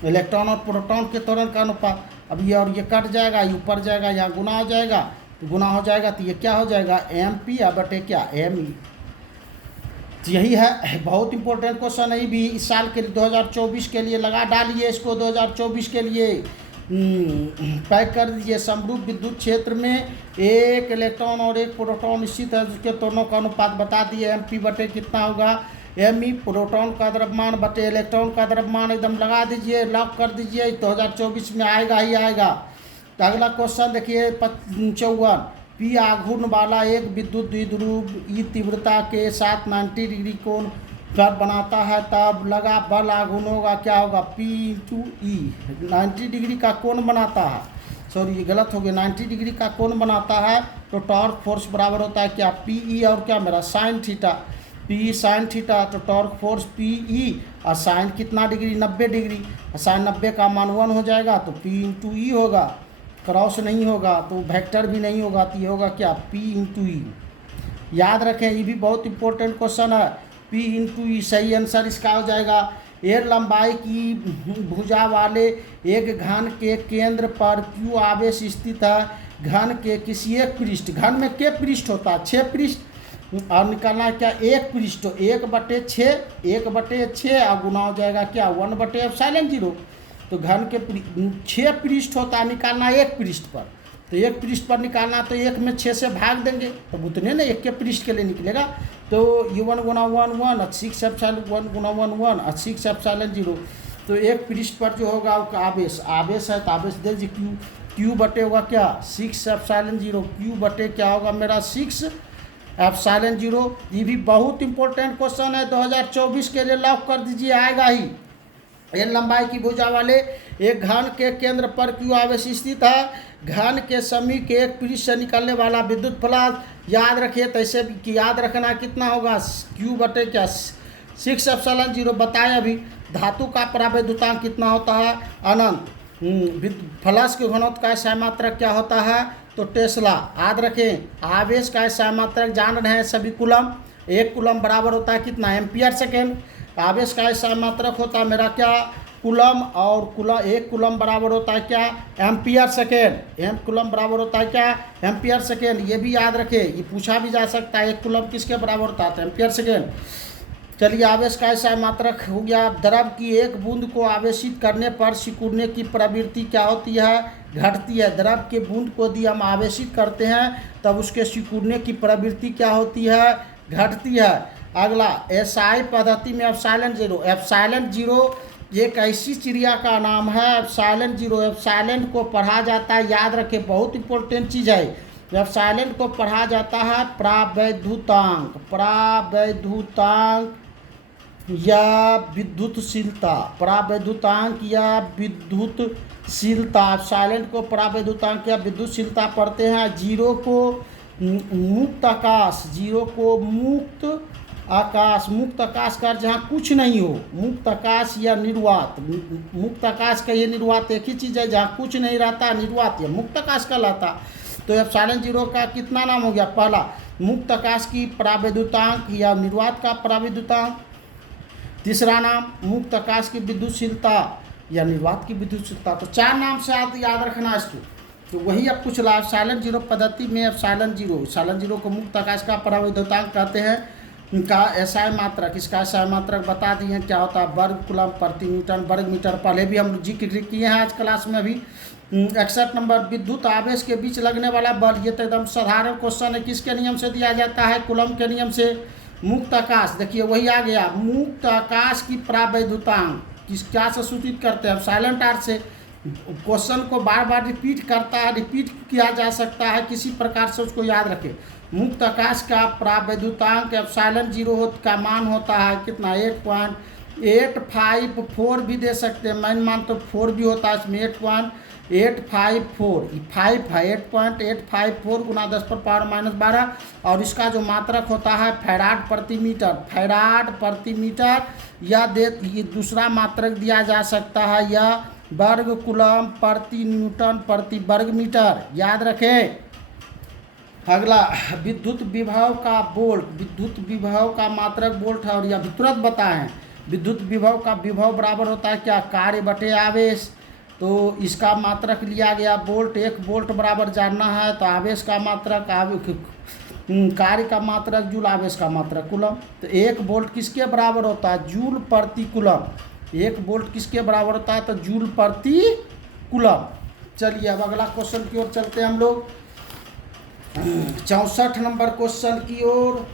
इलेक्ट्रॉन और प्रोटॉन के त्वरण का अनुपात, अब ये और ये कट जाएगा, ये ऊपर जाएगा, यहाँ गुना हो जाएगा, तो गुना हो जाएगा तो ये क्या हो जाएगा, एम पी बटे क्या, एम ई। तो यही है, बहुत इंपॉर्टेंट क्वेश्चन है, भी इस साल के 2024 के लिए लगा डालिए इसको, 2024 के लिए पैक कर दीजिए। समरूप विद्युत क्षेत्र में एक इलेक्ट्रॉन और एक प्रोटॉन स्थित है, उसके दोनों का अनुपात बता दिए, एम पी बटे कितना होगा, एम ई, प्रोटॉन का द्रव्यमान बटे इलेक्ट्रॉन का द्रव्यमान, एकदम लगा दीजिए, लॉक कर दीजिए, 2024 में आएगा ही आएगा। तो अगला क्वेश्चन देखिए 54, पी आघूर्ण वाला एक विद्युत द्विध्रुव ई तीव्रता के साथ 90 डिग्री कोण जब बनाता है तब लगा बल आघूर्ण होगा क्या होगा, P इंटू ई, 90 डिग्री का कोण बनाता है, सॉरी ये गलत हो गया, 90 डिग्री का कोण बनाता है तो टॉर्क फोर्स बराबर होता है क्या, पी ई और क्या मेरा sine theta, P sine theta, तो टॉर्क फोर्स पी ई और साइन कितना डिग्री, 90 डिग्री, साइन 90 का मान 1 हो जाएगा तो पी इंटू ई होगा, क्रॉस नहीं होगा तो वेक्टर भी नहीं होगा, तो ये होगा क्या, पी इंटू ई। याद रखें ये भी बहुत इंपॉर्टेंट क्वेश्चन है, पी इंटू ई सही आंसर इसका हो जाएगा। एयर लंबाई की भुजा वाले एक घन के केंद्र पर क्यू आवेश स्थित है, घन के किसी एक पृष्ठ, घन में के पृष्ठ होता है, 6 पृष्ठ, और निकालना है क्या, एक पृष्ठ, तो 1/6 और गुना हो जाएगा क्या, 1/ε0। तो घन के 6 पृष्ठ होता है, निकालना एक पृष्ठ पर, तो एक पृष्ठ पर निकालना तो 1 में 6 से भाग देंगे तब उतने ना एक के पृष्ठ के लिए निकलेगा। तो ये 1 गुना 1 1 और 6 एप्सिलॉन 1 गुना 1 1 और 6 एप्सिलॉन 0। तो एक पृष्ठ पर जो होगा उसका आवेश है तो आवेश दे दीजिए, क्यू बटे होगा क्या, 6 एप्सिलॉन 0, क्यू बटे क्या होगा मेरा 6 एप्सिलॉन 0। ये भी बहुत इंपॉर्टेंट क्वेश्चन है, 2024 के लिए लॉक कर दीजिए, आएगा ही। एयर लंबाई की भुजा वाले एक घन के केंद्र पर क्यू आवेश स्थित है, घन के समीप के एक पृष्ठ से निकलने वाला विद्युत फ्लक्स, याद रखिए तैसे भी याद रखना कितना होगा, क्यू बटे क्या 6 एप्सिलॉन 0 बताए अभी। धातु का परावैद्युतांक कितना होता है, अनंत। फ्लक्स के घनत्व का SI मात्रक क्या होता है, तो टेस्ला। याद रखें आवेश का SI मात्रक जान रहे हैं सभी, कूलम, 1 कूलम बराबर होता है कितना, एम्पियर सेकेंड। आवेश का SI मात्रक होता है मेरा क्या, कूलम, और 1 कूलम बराबर होता है क्या, एम्पियर सेकेंड, 1 कूलम बराबर होता है क्या, एम्पियर सेकेंड। ये भी याद रखें, ये पूछा भी जा सकता है 1 कूलम किसके बराबर होता है, तो एम्पियर सेकेंड। चलिए आवेश का SI मात्रक हो गया। द्रव की एक बूंद को आवेशित करने पर सिकुड़ने की प्रवृत्ति क्या होती है, घटती है। द्रव के बूंद को यदि हम आवेशित करते हैं तब उसके सिकुड़ने की प्रवृत्ति क्या होती है, घटती है। अगला SI पद्धति में एप्सिलॉन 0, एप्सिलॉन 0 एक ऐसी चिड़िया का नाम है, एप्सिलॉन 0, एप्सिलॉन को पढ़ा जाता है, याद रखें बहुत इंपॉर्टेंट चीज़ है, एप्सिलॉन को पढ़ा जाता है परावैद्युतांक, परावैद्युतांक या विद्युतशीलता, परावैद्युतांक या विद्युतशीलता। एप्सिलॉन को परावैद्युतांक या विद्युतशीलता पढ़ते हैं। 0 को मुक्त आकाश, 0 को मुक्त आकाश, मुक्त आकाश का जहाँ कुछ नहीं हो, मुक्त आकाश या निर्वात, मुक्त आकाश का ये निर्वात एक ही चीज़ है, जहाँ कुछ नहीं रहता निर्वात या मुक्त आकाश कहलाता। तो एप्सिलॉन 0 का कितना नाम हो गया, पहला मुक्त आकाश की परावैद्युतांक या निर्वात का परावैद्युतांक, तीसरा नाम मुक्त आकाश की विद्युतशीलता या निर्वात की विद्युतशीलता। तो 4 नाम से आप याद रखना इसको। तो वही अब कुछ एप्सिलॉन 0 पद्धति में एप्सिलॉन 0 को मुक्त आकाश का परावैद्युतांक कहते हैं, का SI मात्रक, इसका SI मात्रक बता दिए हैं क्या होता है, वर्ग कूलम प्रति न्यूटन वर्ग मीटर। पहले भी हम जिक्र किए हैं आज क्लास में। अभी 61 नंबर, विद्युत आवेश के बीच लगने वाला बल। ये तो एकदम साधारण क्वेश्चन है। किसके नियम से दिया जाता है, कूलम के नियम से। मुक्त आकाश, देखिए वही आ गया, मुक्त आकाश की प्रावैधुतांक किस क्या से सूचित करते हैं, साइलेंट आर से। क्वेश्चन को बार बार रिपीट करता है, रिपीट किया जा सकता है, किसी प्रकार से उसको याद रखें। मुक्त आकाश का प्रावैधुतांक एप्सिलॉन 0 का मान होता है कितना, 8.854 भी दे सकते हैं, मेन मान तो 4 भी होता है इसमें, 8.854, 5 है 8.854 गुना 10⁻⁻12। और इसका जो मात्रक होता है फैराड प्रति मीटर, फैराड प्रति मीटर। ये दूसरा मात्रक दिया जा सकता है, यह वर्ग कूलम प्रति न्यूटन प्रति वर्ग मीटर, याद रखें। अगला, विद्युत विभव का वोल्ट, विद्युत विभव का मात्रक वोल्ट है, और यह भी तुरंत बताएं। विद्युत विभव का विभव बराबर होता है क्या, कार्य बटे आवेश। तो इसका मात्रक लिया गया वोल्ट, 1 वोल्ट बराबर जानना है तो आवेश का मात्रक, कार्य का मात्रक जूल, आवेश का मात्रक कूलम। तो 1 वोल्ट किसके बराबर होता है, जूल प्रति कूलम। 1 वोल्ट किसके बराबर होता है, तो जूल प्रति कूलम। चलिए अब अगला क्वेश्चन की ओर चलते हैं हम लोग। 64 नंबर क्वेश्चन की ओर।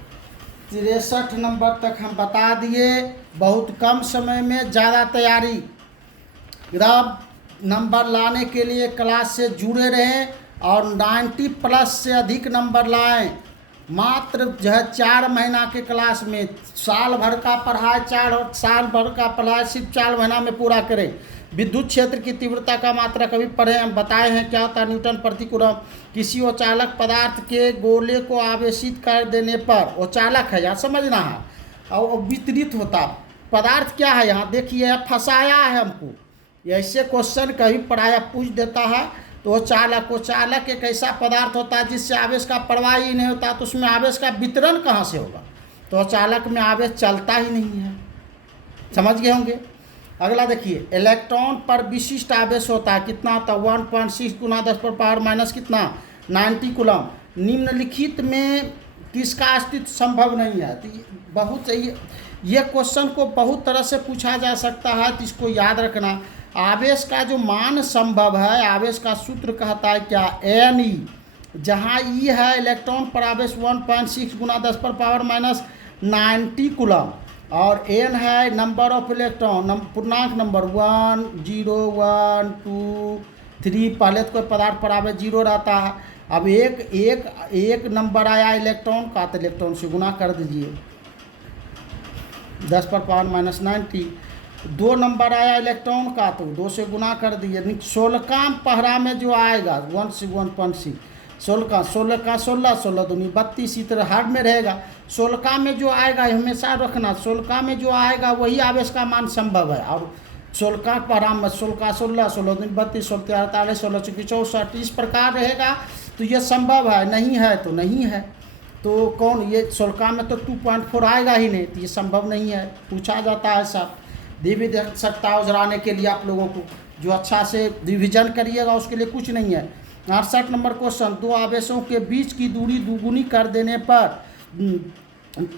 63 नंबर तक हम बता दिए। बहुत कम समय में ज़्यादा तैयारी। अब नंबर लाने के लिए क्लास से जुड़े रहें और 90+ से अधिक नंबर लाएं। मात्र जो है 4 महीना के क्लास में, साल भर का पढ़ाई, 4 साल भर का पढ़ाई सिर्फ 4 महीना में पूरा करें। विद्युत क्षेत्र की तीव्रता का मात्रक अभी पढ़े हम, बताए हैं क्या होता है, न्यूटन प्रति कूलम। किसी उचालक पदार्थ के गोले को आवेशित कर देने पर, उचालक है यहाँ समझना है, और वितरित होता पदार्थ क्या है, यहाँ देखिए फंसाया है हमको। ऐसे क्वेश्चन कभी पढ़ाया पूछ देता है। तो चालक एक ऐसा पदार्थ होता है जिससे आवेश का प्रवाह ही नहीं होता, तो उसमें आवेश का वितरण कहाँ से होगा। तो चालक में आवेश चलता ही नहीं है, समझ गए होंगे। अगला देखिए, इलेक्ट्रॉन पर विशिष्ट आवेश होता है कितना होता है, 1.6 गुना 10⁻⁻ कितना 90 कूलम। निम्नलिखित में किसका अस्तित्व संभव नहीं है। तो बहुत ये क्वेश्चन को बहुत तरह से पूछा जा सकता है, तो इसको याद रखना। आवेश का जो मान संभव है, आवेश का सूत्र कहता है क्या, Ne, जहाँ E है इलेक्ट्रॉन पर आवेश 1.6 गुना 10⁻⁻90 कूलम, और N है नंबर ऑफ इलेक्ट्रॉन, पूर्णांक नंबर 1 0 1 2 3। पहले तो कोई पदार्थ पर आवेश 0 रहता है। अब एक नंबर आया इलेक्ट्रॉन का, तो इलेक्ट्रॉन से गुना कर दीजिए 10⁻⁻90। 2 नंबर आया इलेक्ट्रॉन का, तो 2 से गुना कर दिए। 16 पहरा में जो आएगा 1 से 1.6, 16 का 16 दूनी 32, इसी तरह हर में रहेगा। 16 में जो आएगा हमेशा रखना, 16 में जो आएगा वही आवेश का मान संभव है। और 16 पहरा में 16 दूनी 32, 16 43, 16 64, इस प्रकार रहेगा। तो ये संभव है, नहीं है तो नहीं है। तो कौन, ये 16 में तो 2.4 आएगा ही नहीं, तो ये संभव नहीं है। पूछा जाता है सब, दे भी दे सकता है उजराने के लिए आप लोगों को। जो अच्छा से रिविजन करिएगा उसके लिए कुछ नहीं है। 68 नंबर क्वेश्चन, 2 आवेशों के बीच की दूरी दुगुनी कर देने पर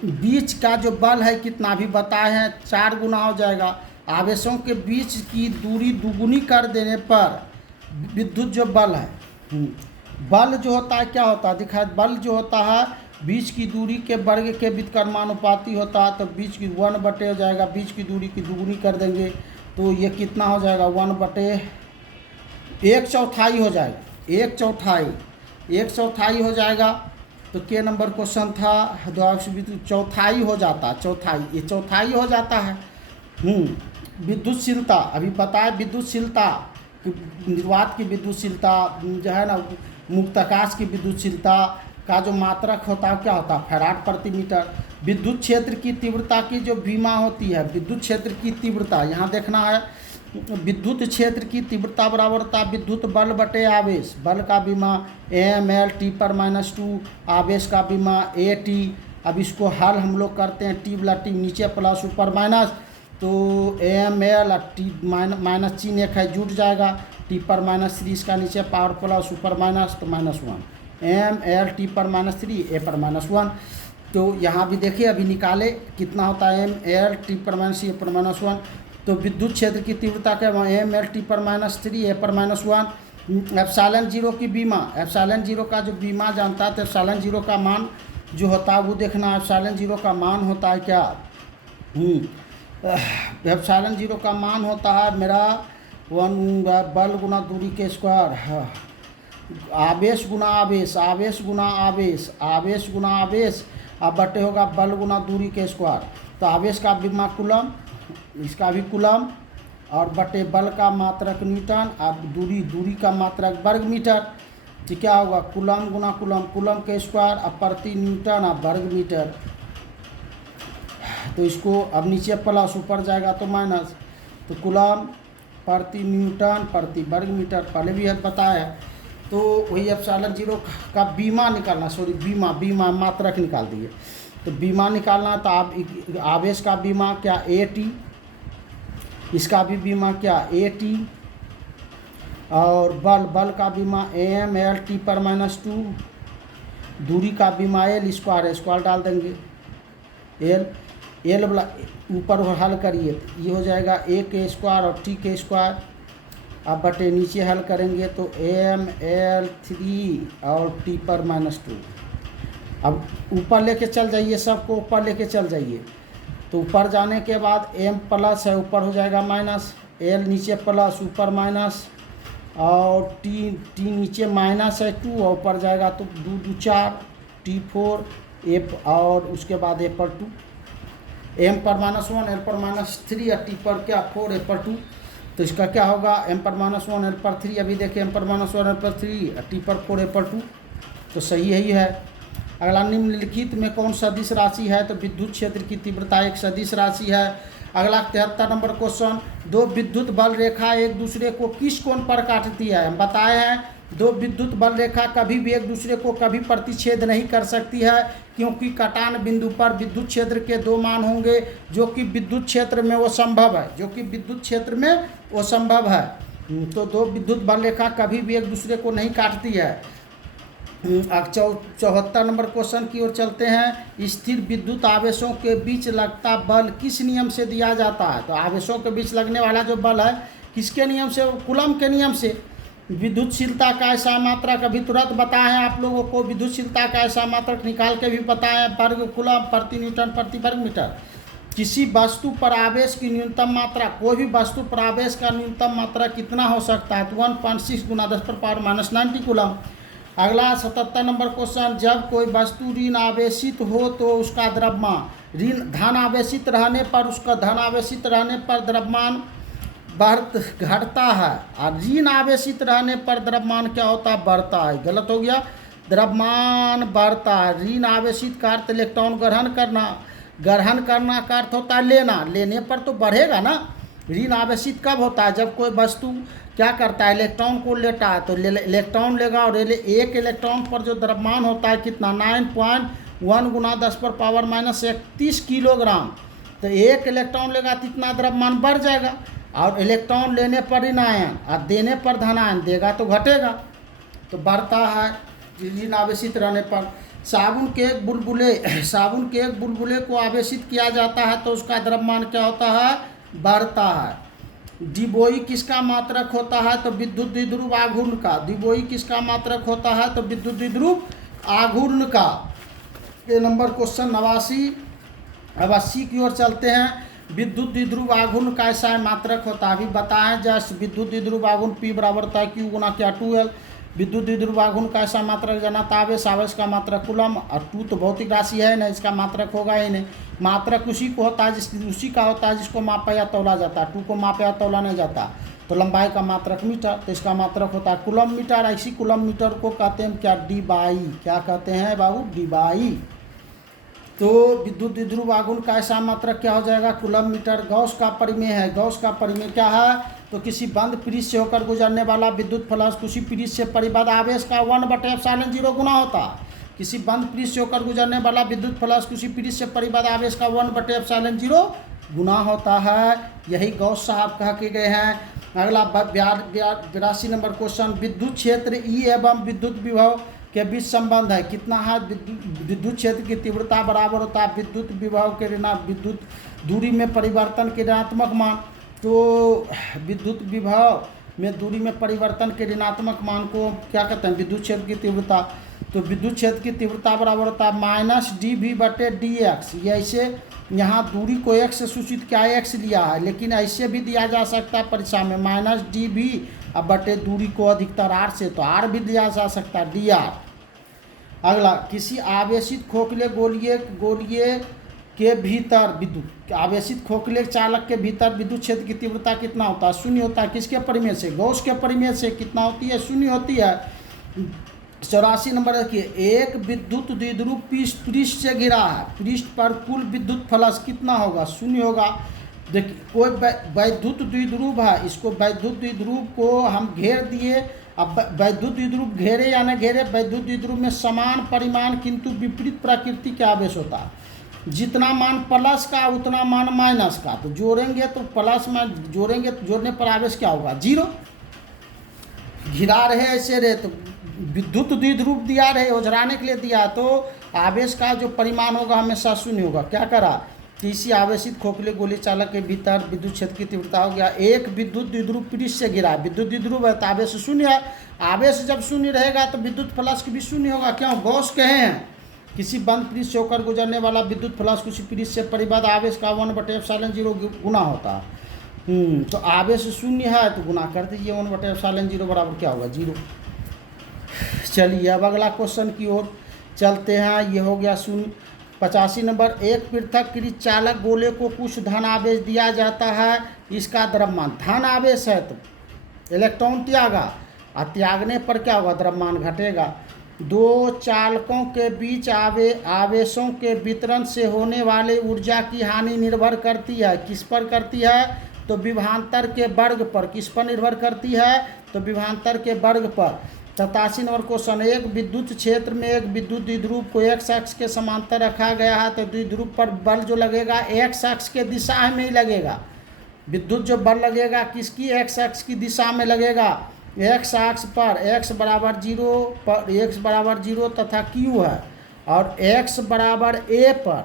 बीच का जो बल है कितना, भी बताए हैं 4 गुना हो जाएगा। आवेशों के बीच की दूरी दुगुनी कर देने पर विद्युत जो बल है, बल जो होता है क्या होता है, दिखाए बल जो होता है बीच की दूरी के वर्ग के व्युत्क्रमानुपाती होता है। तो बीच की 1 बटे हो जाएगा, बीच की दूरी की दुगुनी कर देंगे तो ये कितना हो जाएगा, 1 बटे 1/4 हो जाएगा, 1/4 हो जाएगा। तो के नंबर क्वेश्चन था, चौथाई हो जाता, ये चौथाई हो जाता है। विद्युतशीलता अभी बताए, विद्युतशीलता निर्वात की विद्युतशीलता जो है ना, मुक्त आकाश की विद्युतशीलता का जो मात्रक होता है क्या होता है, फैराड प्रति मीटर। विद्युत क्षेत्र की तीव्रता की जो विमा होती है, विद्युत क्षेत्र की तीव्रता यहाँ देखना है। विद्युत क्षेत्र की तीव्रता बराबर होता है विद्युत बल बटे आवेश। बल का विमा mL/T/-2, आवेश का विमा AT। अब इसको हल हम लोग करते हैं, T वाला T नीचे प्लस ऊपर माइनस, तो mL और T माइनस चिन्ह एक है जुट जाएगा, T/-3 इसका नीचे पावर प्लस ऊपर माइनस, तो -1 mL T/-3 A/-1। तो यहाँ भी देखिए अभी निकाले कितना होता है एम एल टी पर माइनस ए पर माइनस 1। तो विद्युत क्षेत्र की तीव्रता क्या है एम एल टी पर माइनस 3 ए पर माइनस 1। एप्सिलॉन जीरो की बीमा, एप्सिलॉन जीरो का जो बीमा जानता है तो एप्सिलॉन जीरो का मान जो होता है वो देखना। एप्सिलॉन जीरो का मान होता है क्या, एप्सिलॉन जीरो का मान होता है मेरा 1 बल गुना दूरी के स्क्वायर, आवेश गुना आवेश, आवेश गुना आवेश, आवेश गुना आवेश, अब बटे होगा बल गुना दूरी के स्क्वायर। तो आवेश का बीमा कूलम, इसका भी कूलम, और बटे बल का मात्रक न्यूटन, अब दूरी का मात्रक वर्ग मीटर। तो क्या होगा कूलम गुना कूलम, कूलम के स्क्वायर अब प्रति न्यूटन अब वर्ग मीटर। तो इसको अब नीचे प्लस ऊपर जाएगा तो माइनस, तो कूलम प्रति न्यूटन प्रति वर्ग मीटर पहले भी बताया है। तो वही एप्सिलॉन जीरो का बीमा निकालना, सॉरी बीमा मात्रक निकाल दिए। तो बीमा निकालना तो आप आवेश का बीमा क्या ए टी, इसका भी बीमा क्या ए टी, और बल का बीमा एम एल टी पर माइनस 2, दूरी का बीमा एल स्क्वायर डाल देंगे, एल वाला ऊपर हल करिए तो ये हो जाएगा ए के स्क्वायर और टी के स्क्वायर। अब बटे नीचे हल करेंगे तो एम एल 3 और टी पर माइनस 2। अब ऊपर लेके चल जाइए, सबको ऊपर लेके चल जाइए। तो ऊपर जाने के बाद एम प्लस है ऊपर हो जाएगा माइनस, एल नीचे प्लस ऊपर माइनस, और टी नीचे माइनस है 2 और ऊपर जाएगा तो 2 2 4 टी 4 एफ, और उसके बाद ए पर 2, एम पर -1 एल पर -3 और टी पर क्या 4 ए पर 2। तो इसका क्या होगा एम पर -1 एल पर 3, अभी देखिए एम पर -1 एल पर 3 और टी पर 4 ए पर 2। तो सही यही है। अगला निम्नलिखित में कौन सदिश राशि है, तो विद्युत क्षेत्र की तीव्रता एक सदिश राशि है। अगला 73 नंबर क्वेश्चन, दो विद्युत बल रेखा एक दूसरे को किस कोण पर काटती है। हम बताए हैं दो विद्युत बल रेखा कभी भी एक दूसरे को कभी प्रतिच्छेद नहीं कर सकती है, क्योंकि कटान बिंदु पर विद्युत क्षेत्र के दो मान होंगे जो कि विद्युत क्षेत्र में वो संभव है, जो कि विद्युत क्षेत्र में वो संभव है। तो दो विद्युत बल रेखा कभी भी एक दूसरे को नहीं काटती है। 74 नंबर क्वेश्चन की ओर चलते हैं। स्थिर विद्युत आवेशों के बीच लगता बल किस नियम से दिया जाता है। तो आवेशों के बीच लगने वाला जो बल है किसके नियम से, कूलम के नियम से। विद्युतशीलता का ऐसा मात्रक अभी तुरंत बताए हैं आप लोगों को, विद्युतशीलता का ऐसा मात्रक निकाल के भी बताए हैं, वर्ग कूलम प्रति न्यूटन प्रति वर्ग मीटर। किसी वस्तु पर आवेश की न्यूनतम मात्रा, कोई भी वस्तु पर आवेश का न्यूनतम मात्रा कितना हो सकता है, तो 1.6 × 10⁻⁻90 कूलम। अगला 77 नंबर क्वेश्चन, जब कोई वस्तु ऋण आवेशित हो तो उसका द्रव्यमान, ऋण धन आवेशित रहने पर उसका धन आवेशित रहने पर द्रव्यमान घटता है, और ऋण आवेशित रहने पर द्रव्यमान क्या होता है, बढ़ता है। गलत हो गया, द्रव्यमान बढ़ता है। ऋण आवेशित का अर्थ इलेक्ट्रॉन ग्रहण करना, ग्रहण करना का अर्थ होता है लेना, लेने पर तो बढ़ेगा ना। ऋण आवेशित कब होता है, जब कोई वस्तु क्या करता है, इलेक्ट्रॉन को लेता है, तो इलेक्ट्रॉन लेगा, और एक इलेक्ट्रॉन पर जो द्रव्यमान होता है कितना, 9.1 × 10⁻31 किलोग्राम। तो एक इलेक्ट्रॉन लेगा तो इतना द्रव्यमान बढ़ जाएगा, और इलेक्ट्रॉन लेने पर ऋण आयन और देने पर धनायन देगा तो घटेगा, तो बढ़ता है ऋण आवेशित रहने पर। साबुन के एक बुलबुले को आवेशित किया जाता है तो उसका द्रव्यमान क्या होता है, बढ़ता है। डिबोई किसका मात्रक होता है, तो विद्युत द्विध्रुव आघूर्ण का। डिबोई किसका मात्रक होता है, तो विद्युत द्विध्रुव आघूर्ण का। ये नंबर क्वेश्चन 89 की ओर चलते हैं। विद्युत द्विध्रुव आघूर्ण का ऐसा मात्रक होता है, अभी बताएं जस्ट विद्युत द्विध्रुव आघूर्ण P बराबर होता है Q × क्या 2L। विद्युत द्विध्रुव आघूर्ण का ऐसा मात्रक जनाता आवेश, आवेश का मात्रक कूलम, और 2 तो भौतिक राशि है ना, इसका मात्रक होगा ही नहीं। मात्रक उसी को होता है उसी का होता है जिसको मापा या तौला जाता है, 2 को मापा या तौला नहीं जाता। तो लंबाई का मात्रक मीटर, तो इसका मात्रक होता है कूलम मीटर। इसी कूलम मीटर को कहते हैं क्या, डी/, क्या कहते हैं बाबू, डी/। तो विद्युत द्विध्रुव आघूर्ण का ऐसा मात्रक क्या हो जाएगा, कूलम मीटर। गॉस का परिमेय है, गॉस का परिमेय क्या है, तो किसी बंद पृष्ठ से होकर गुजरने वाला विद्युत फ्लक्स उसी पृष्ठ से परिबद्ध आवेश का 1/ε0 गुना होता है। किसी बंद पृष्ठ से होकर गुजरने वाला विद्युत फ्लक्स उसी पृष्ठ से परिबद्ध आवेश का 1/ε0 गुना होता है। यही गॉस साहब कह के गए हैं। अगला 82 नंबर क्वेश्चन, विद्युत क्षेत्र E एवं विद्युत विभव के बीच संबंध है, कितना है, विद्युत क्षेत्र की तीव्रता बराबर होता है विद्युत विभव के विद्युत दूरी में परिवर्तन के ऋणात्मक मान। तो विद्युत विभव में दूरी में परिवर्तन के ऋणात्मक मान को क्या कहते हैं, विद्युत क्षेत्र की तीव्रता। तो विद्युत क्षेत्र की तीव्रता बराबर होता है -dV/dx। ये ऐसे यहाँ दूरी को x से सूचित क्या x लिया है, लेकिन ऐसे भी दिया जा सकता है परीक्षा में -dV बटे दूरी को अधिकतर r से, तो r भी दिया जा सकता है dr। अगला, किसी आवेशित खोखले गोलीय के भीतर विद्युत आवेशित खोखले चालक के भीतर विद्युत क्षेत्र की तीव्रता कितना होता है, 0 होता है। किसके परिमेय से, गॉस के परिमेय से कितना होती है, 0 होती है। 84 नंबर देखिए, एक विद्युत द्विध्रुव पृष्ठ से घिरा है, पृष्ठ पर कुल विद्युत फ्लक्स कितना होगा, 0 होगा। देखिए कोई वैद्युत द्विध्रुव है, इसको वैद्युत द्विध्रुव को हम घेर दिए। अब वैद्युत द्विध्रुव घेरे या न घेरे, वैद्युत द्विध्रुव में समान परिमाण किंतु विपरीत प्रकृति के आवेश होता है। जितना मान प्लस का उतना मान माइनस का, तो जोड़ेंगे तो प्लस में जोड़ेंगे, जोड़ने पर आवेश क्या होगा, 0। घिरा रहे ऐसे रहे तो विद्युत द्विध्रुव दिया रहे, ओझराने के लिए दिया, तो आवेश का जो परिमाण होगा हमेशा 0 होगा। क्या करा, किसी आवेशित खोखले गोली चालक के भीतर विद्युत क्षेत्र की तीव्रता हो गया, एक विद्युत द्विध्रुव पृष्ठ से घिरा, विद्युत द्विध्रुव है तो आवेश 0 है। आवेश जब 0 रहेगा तो विद्युत फ्लक्स भी 0 होगा। क्यों, गॉस कहे हैं किसी बंद पृष्ठ से होकर गुजरने वाला विद्युत फ्लक्स उसी पृष्ठ से परिबद्ध आवेश का 1/ε0 गुना होता है। तो आवेश 0 है तो गुना कर दीजिए, 1/ε0 बराबर क्या होगा, 0। चलिए अब अगला क्वेश्चन की ओर चलते हैं। ये हो गया 85 नंबर, एक पृथक चालक गोले को कुछ धन आवेश दिया जाता है, इसका द्रव्यमान धन आवेश है तो इलेक्ट्रॉन त्यागा, और त्यागने पर क्या होगा, द्रव्यमान घटेगा। दो चालकों के बीच आवेशों के वितरण से होने वाले ऊर्जा की हानि निर्भर करती है, किस पर करती है, तो विभवांतर के वर्ग पर। किस पर निर्भर करती है, तो विभवांतर के वर्ग पर। 87 नंबर क्वेश्चन, एक विद्युत क्षेत्र में एक विद्युत द्विध्रुव को x अक्ष के समांतर रखा गया है, तो द्विध्रुव पर बल जो लगेगा x अक्ष के दिशा में ही लगेगा। विद्युत जो बल लगेगा किसकी, x अक्ष की दिशा में लगेगा। x अक्ष पर x बराबर 0 तथा q है, और x बराबर a पर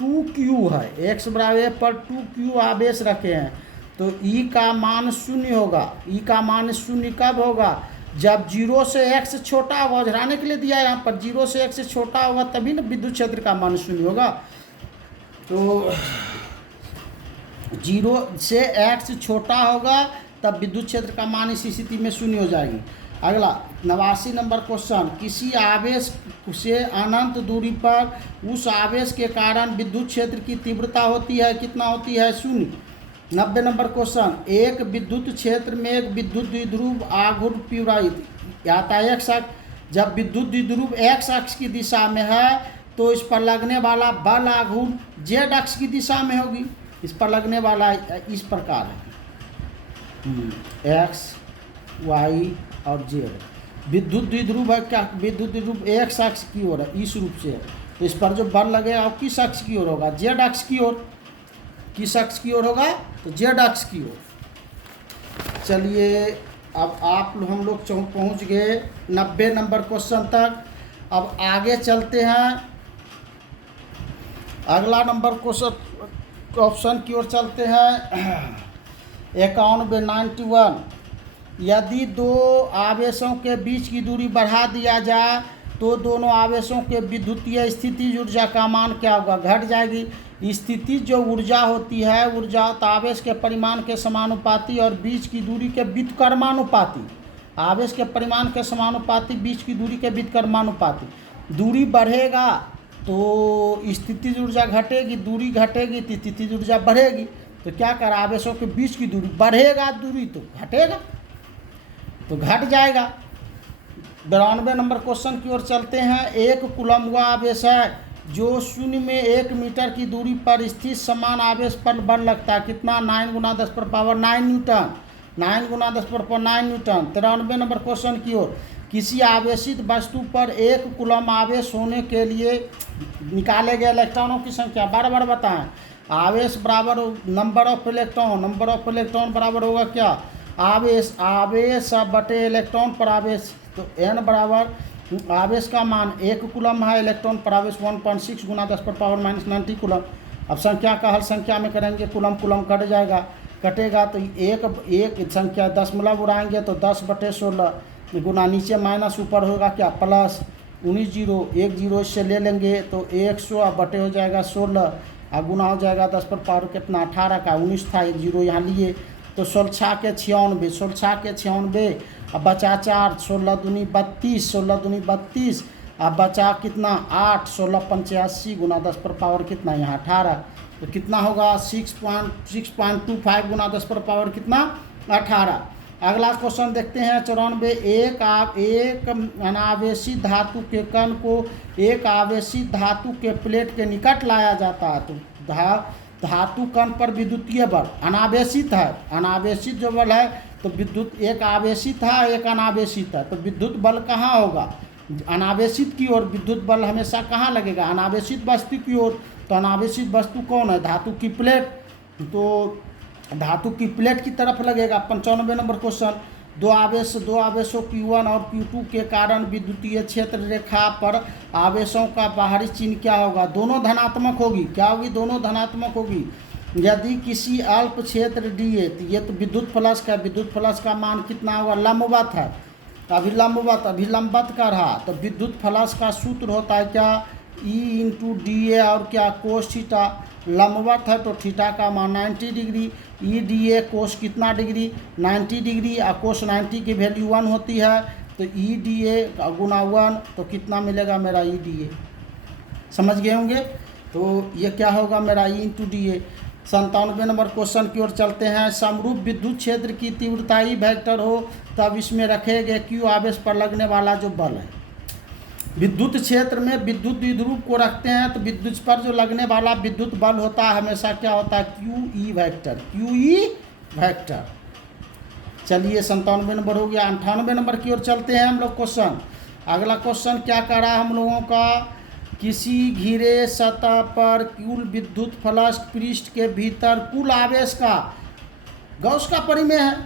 2q है, x बराबर a पर 2q आवेश रखे हैं, तो E का मान 0 होगा। E का मान 0 कब होगा, जब 0 से x छोटा होगा, ओझराने के लिए दिया है यहाँ पर, 0 से x छोटा होगा तभी ना विद्युत क्षेत्र का मान 0 होगा। तो 0 से x छोटा होगा तब विद्युत क्षेत्र का मान इस स्थिति में 0 हो जाएगी। अगला 89 नंबर क्वेश्चन, किसी आवेश से अनंत दूरी पर उस आवेश के कारण विद्युत क्षेत्र की तीव्रता होती है, कितना होती है, 0। 90 नंबर क्वेश्चन, एक विद्युत क्षेत्र में एक विद्युत द्विध्रुव आघूर्ण प्यूराइट आता है x अक्ष, जब विद्युत द्विध्रुव x अक्ष की दिशा में है तो इस पर लगने वाला बल आघूर्ण z अक्ष की दिशा में होगी। इस पर लगने वाला इस प्रकार है, x y और z। विद्युत द्विध्रुव है क्या, विद्युत द्विध्रुव x अक्ष की ओर है, इस रूप से, तो इस पर जो बल लगेगा वो किस अक्ष की ओर होगा, z अक्ष की ओर। किस अक्ष की ओर होगा, तो z अक्ष की ओर। चलिए अब हम लोग पहुंच गए 90 नंबर क्वेश्चन तक। अब आगे चलते हैं, अगला नंबर क्वेश्चन ऑप्शन की ओर चलते हैं। 91 यदि दो आवेशों के बीच की दूरी बढ़ा दिया जाए तो दोनों आवेशों के विद्युतीय स्थितिज ऊर्जा का मान क्या होगा, घट जाएगी। स्थितिज जो ऊर्जा होती है, ऊर्जा आवेश के परिमाण के समानुपाती और बीच की दूरी के व्युत्क्रमानुपाती। आवेश के परिमाण के समानुपाती, बीच की दूरी के व्युत्क्रमानुपाती। दूरी बढ़ेगा तो स्थितिज ऊर्जा घटेगी, दूरी घटेगी तो स्थितिज ऊर्जा बढ़ेगी। तो क्या कर, आवेशों के बीच की दूरी बढ़ेगा, दूरी तो घटेगा, तो घट जाएगा। 92 नंबर क्वेश्चन की ओर चलते हैं। एक कूलम्ब वह आवेश है जो शून्य में 1 मीटर की दूरी पर स्थित समान आवेश पर बल लगता है, कितना, 9 × 10⁹ न्यूटन। 9 × 10⁹ न्यूटन। 93 नंबर क्वेश्चन की ओर, किसी आवेशित वस्तु पर 1 कूलम्ब आवेश होने के लिए निकाले गए इलेक्ट्रॉनों की संख्या बार बताएं। आवेश बराबर नंबर ऑफ इलेक्ट्रॉन बराबर होगा क्या, आवेश आवेश बटे इलेक्ट्रॉन पर आवेश, तो n बराबर आवेश का मान 1 कूलम है, इलेक्ट्रॉन पर आवेश 1.6 गुना 10⁻⁻90 कूलम। अब संख्या का हल संख्या में करेंगे, कूलम कूलम कटेगा तो एक संख्या दशमलव उड़ाएंगे तो 10/16 गुना नीचे माइनस ऊपर होगा क्या प्लस 19 जीरो 1 जीरो इससे ले लेंगे तो 100 अब बटे हो जाएगा 16 और गुना हो जाएगा 10 पर पावर कितना 18 का 19 था 1 जीरो यहाँ लिए तो 16 के 96 अब बचा 4 16 दूनी 32 अब बचा कितना 8 16 85 गुना 10 पर पावर कितना यहाँ 18 तो कितना होगा 6.25 गुना 10 पर पावर कितना 18। अगला क्वेश्चन देखते हैं 94। एक अनावेशी धातु के कण को एक आवेशी धातु के प्लेट के निकट लाया जाता है तो धातु कण पर विद्युतीय बल अनावेशित है, अनावेशित जो बल है तो विद्युत एक आवेशित है एक अनावेशित है तो विद्युत बल कहाँ होगा अनावेशित की ओर विद्युत बल हमेशा कहाँ लगेगा अनावेशित वस्तु की ओर। तो अनावेशित वस्तु कौन है धातु की प्लेट, तो धातु की प्लेट की तरफ लगेगा। 95 नंबर क्वेश्चन दो आवेशों Q1 और Q2 के कारण विद्युतीय क्षेत्र रेखा पर आवेशों का बाहरी चिन्ह क्या होगा दोनों धनात्मक होगी। क्या होगी दोनों धनात्मक होगी। यदि किसी अल्प क्षेत्र दिए तो ये तो विद्युत फ्लक्स का मान कितना होगा लंबवत है अभिलंबवत का रहा तो विद्युत फ्लक्स का सूत्र होता है क्या E × dA और क्या कोस थीटा लंबवत है तो थीटा का मान 90 डिग्री ई डी ए कोस कितना डिग्री 90 डिग्री और कोस 90 की वैल्यू 1 होती है तो ई डी ए गुना 1 तो कितना मिलेगा मेरा ई डी ए समझ गए होंगे। तो ये क्या होगा मेरा ई × डी ए। 97 नंबर क्वेश्चन की ओर चलते हैं। समरूप विद्युत क्षेत्र की तीव्रता ई वेक्टर हो तब इसमें रखे गए Q आवेश पर लगने वाला जो बल है। विद्युत क्षेत्र में विद्युत द्विध्रुव को रखते हैं तो विद्युत पर जो लगने वाला विद्युत बल होता है हमेशा क्या होता है क्यू ई वेक्टर। चलिए 97 नंबर हो गया। 98 नंबर की ओर चलते हैं हम लोग क्वेश्चन। अगला क्वेश्चन क्या कर रहा है हम लोगों का किसी घिरे सतह पर कुल विद्युत फ्लक्स पृष्ठ के भीतर कुल आवेश का गॉस का परिमेय है।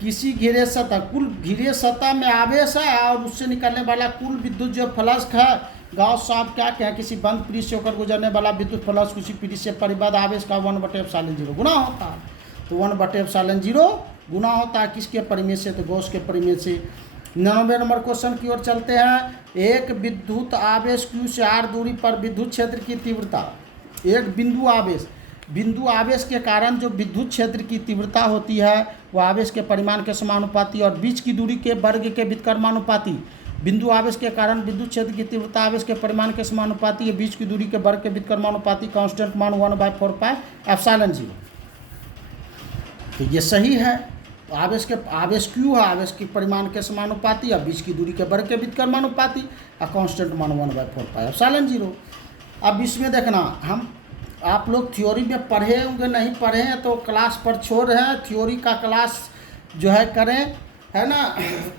किसी घिरे सतह में आवेश है और उससे निकलने वाला कुल विद्युत जो फ्लक्स है गॉस साहब क्या कहें किसी बंद पृष्ठ से होकर गुजरने वाला विद्युत फ्लक्स उसी पृष्ठ से परिबद्ध आवेश का 1/ε0 गुना होता है। तो 1/ε0 गुना होता है किसके परिमेय से तो गॉस के परिमेय से। 99 नंबर क्वेश्चन की ओर चलते हैं। एक विद्युत आवेश Q से r दूरी पर विद्युत क्षेत्र की तीव्रता एक बिंदु आवेश के कारण जो विद्युत क्षेत्र की तीव्रता होती है वह आवेश के परिमाण के समानुपाती और बीच की दूरी के वर्ग के व्युत्क्रमानुपाती। बिंदु आवेश के कारण विद्युत क्षेत्र की तीव्रता आवेश के परिमाण के समानुपाती है बीच की दूरी के वर्ग के व्युत्क्रमानुपाती कांस्टेंट मान 1/4πε0। तो ये सही है। आवेश Q है आवेश के परिमाण के समानुपाती और बीच की दूरी के वर्ग के व्युत्क्रमानुपाती और कांस्टेंट मान 1/4πε0। अब इसमें देखना हम आप लोग थ्योरी में पढ़े होंगे नहीं पढ़े हैं तो क्लास पर छोड़ रहे हैं थ्योरी का क्लास जो है करें है ना।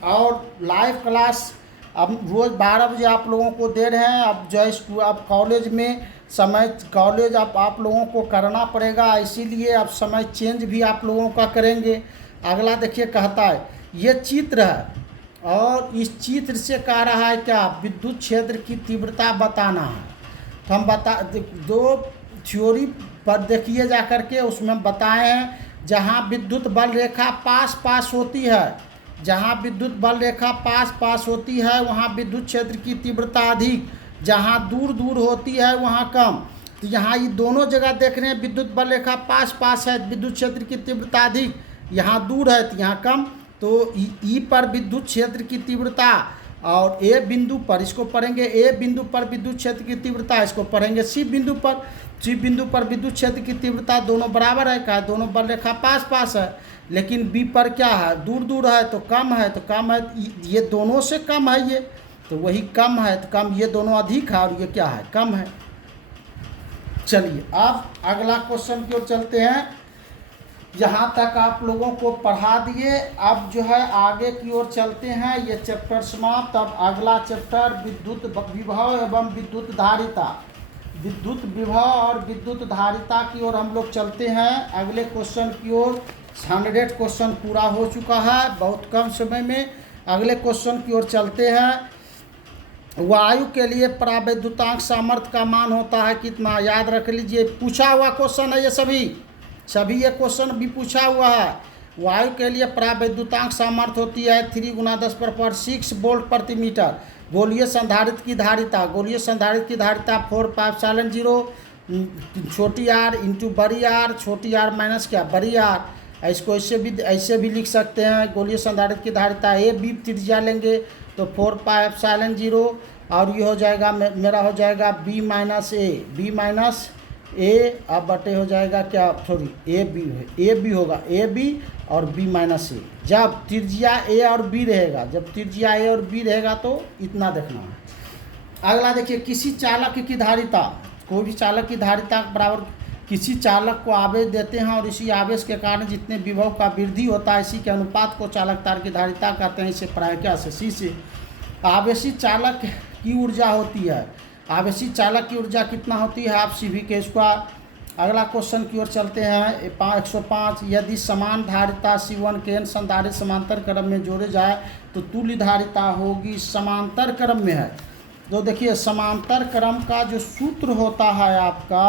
और लाइव क्लास अब रोज़ 12 बजे आप लोगों को दे रहे हैं। अब जो है स्कूल अब कॉलेज में समय कॉलेज आप लोगों को करना पड़ेगा इसीलिए अब समय चेंज भी आप लोगों का करेंगे। अगला देखिए कहता है ये चित्र है और इस चित्र से कह रहा है क्या विद्युत क्षेत्र की तीव्रता बताना है। तो हम दो थ्योरी पर देखिए जा करके उसमें बताए हैं जहाँ विद्युत बल रेखा पास होती है जहाँ विद्युत बल रेखा पास होती है वहाँ विद्युत क्षेत्र की तीव्रता अधिक जहाँ दूर होती है वहाँ कम। तो यहाँ ये दोनों जगह देख रहे हैं विद्युत बल रेखा पास है विद्युत क्षेत्र की तीव्रता अधिक यहाँ दूर है तो यहाँ कम। तो ई पर विद्युत क्षेत्र की तीव्रता और ए बिंदु पर इसको पढ़ेंगे ए बिंदु पर विद्युत क्षेत्र की तीव्रता इसको पढ़ेंगे सी बिंदु पर विद्युत क्षेत्र की तीव्रता दोनों बराबर है क्या दोनों बल रेखा पास है लेकिन बी पर क्या है दूर है तो कम है ये दोनों से कम है ये तो वही कम है तो कम ये दोनों अधिक है और ये क्या है कम है। चलिए अब अगला क्वेश्चन की ओर चलते हैं। यहाँ तक आप लोगों को पढ़ा दिए अब जो है आगे की ओर चलते हैं। ये चैप्टर समाप्त। अब अगला चैप्टर विद्युत विभव एवं विद्युत धारिता विद्युत विभव और विद्युत धारिता की ओर हम लोग चलते हैं। अगले क्वेश्चन की ओर 100 क्वेश्चन पूरा हो चुका है बहुत कम समय में। अगले क्वेश्चन की ओर चलते हैं। वायु के लिए परावैद्युतांक सामर्थ्य का मान होता है कितना? याद रख लीजिए, पूछा हुआ क्वेश्चन है ये सभी ये क्वेश्चन भी पूछा हुआ है। वायु के लिए परावैद्युतांक सामर्थ्य होती है 3 × 10⁶ वोल्ट प्रति मीटर। गोलीय संधारित्र की धारिता, गोलीय संधारित्र की धारिता 4πε0 छोटी आर इंटू बड़ी आर, छोटी आर माइनस क्या बड़ी आर। इसको ऐसे भी लिख सकते हैं। गोलीय संधारित्र की धारिता ए बी त्रिज्या लेंगे तो 4πε0 और ये हो जाएगा मेरा हो जाएगा बी माइनस ए अब बटे हो जाएगा क्या, सॉरी ए बी होगा ए बी और बी माइनस ए। जब त्रिज्या ए और बी रहेगा, जब त्रिज्या ए और बी रहेगा तो इतना देखना है। अगला देखिए, किसी चालक की धारिता, कोई भी चालक की धारिता बराबर किसी चालक को आवेश देते हैं और इसी आवेश के कारण जितने विभव का वृद्धि होता है इसी के अनुपात को चालक तार की धारिता कहते हैं। इसे प्रायिका से सी से आवेशी चालक की ऊर्जा होती है। आवेशी चालक की ऊर्जा कितना होती है? आप सी वी के स्क्वायर। अगला क्वेश्चन की ओर चलते हैं। 105 यदि समान धारिता C1 के n संधारित्र समांतर क्रम में जोड़े जाए तो तुल्य धारिता होगी। समांतर क्रम में है तो देखिए समांतर क्रम का जो सूत्र होता है आपका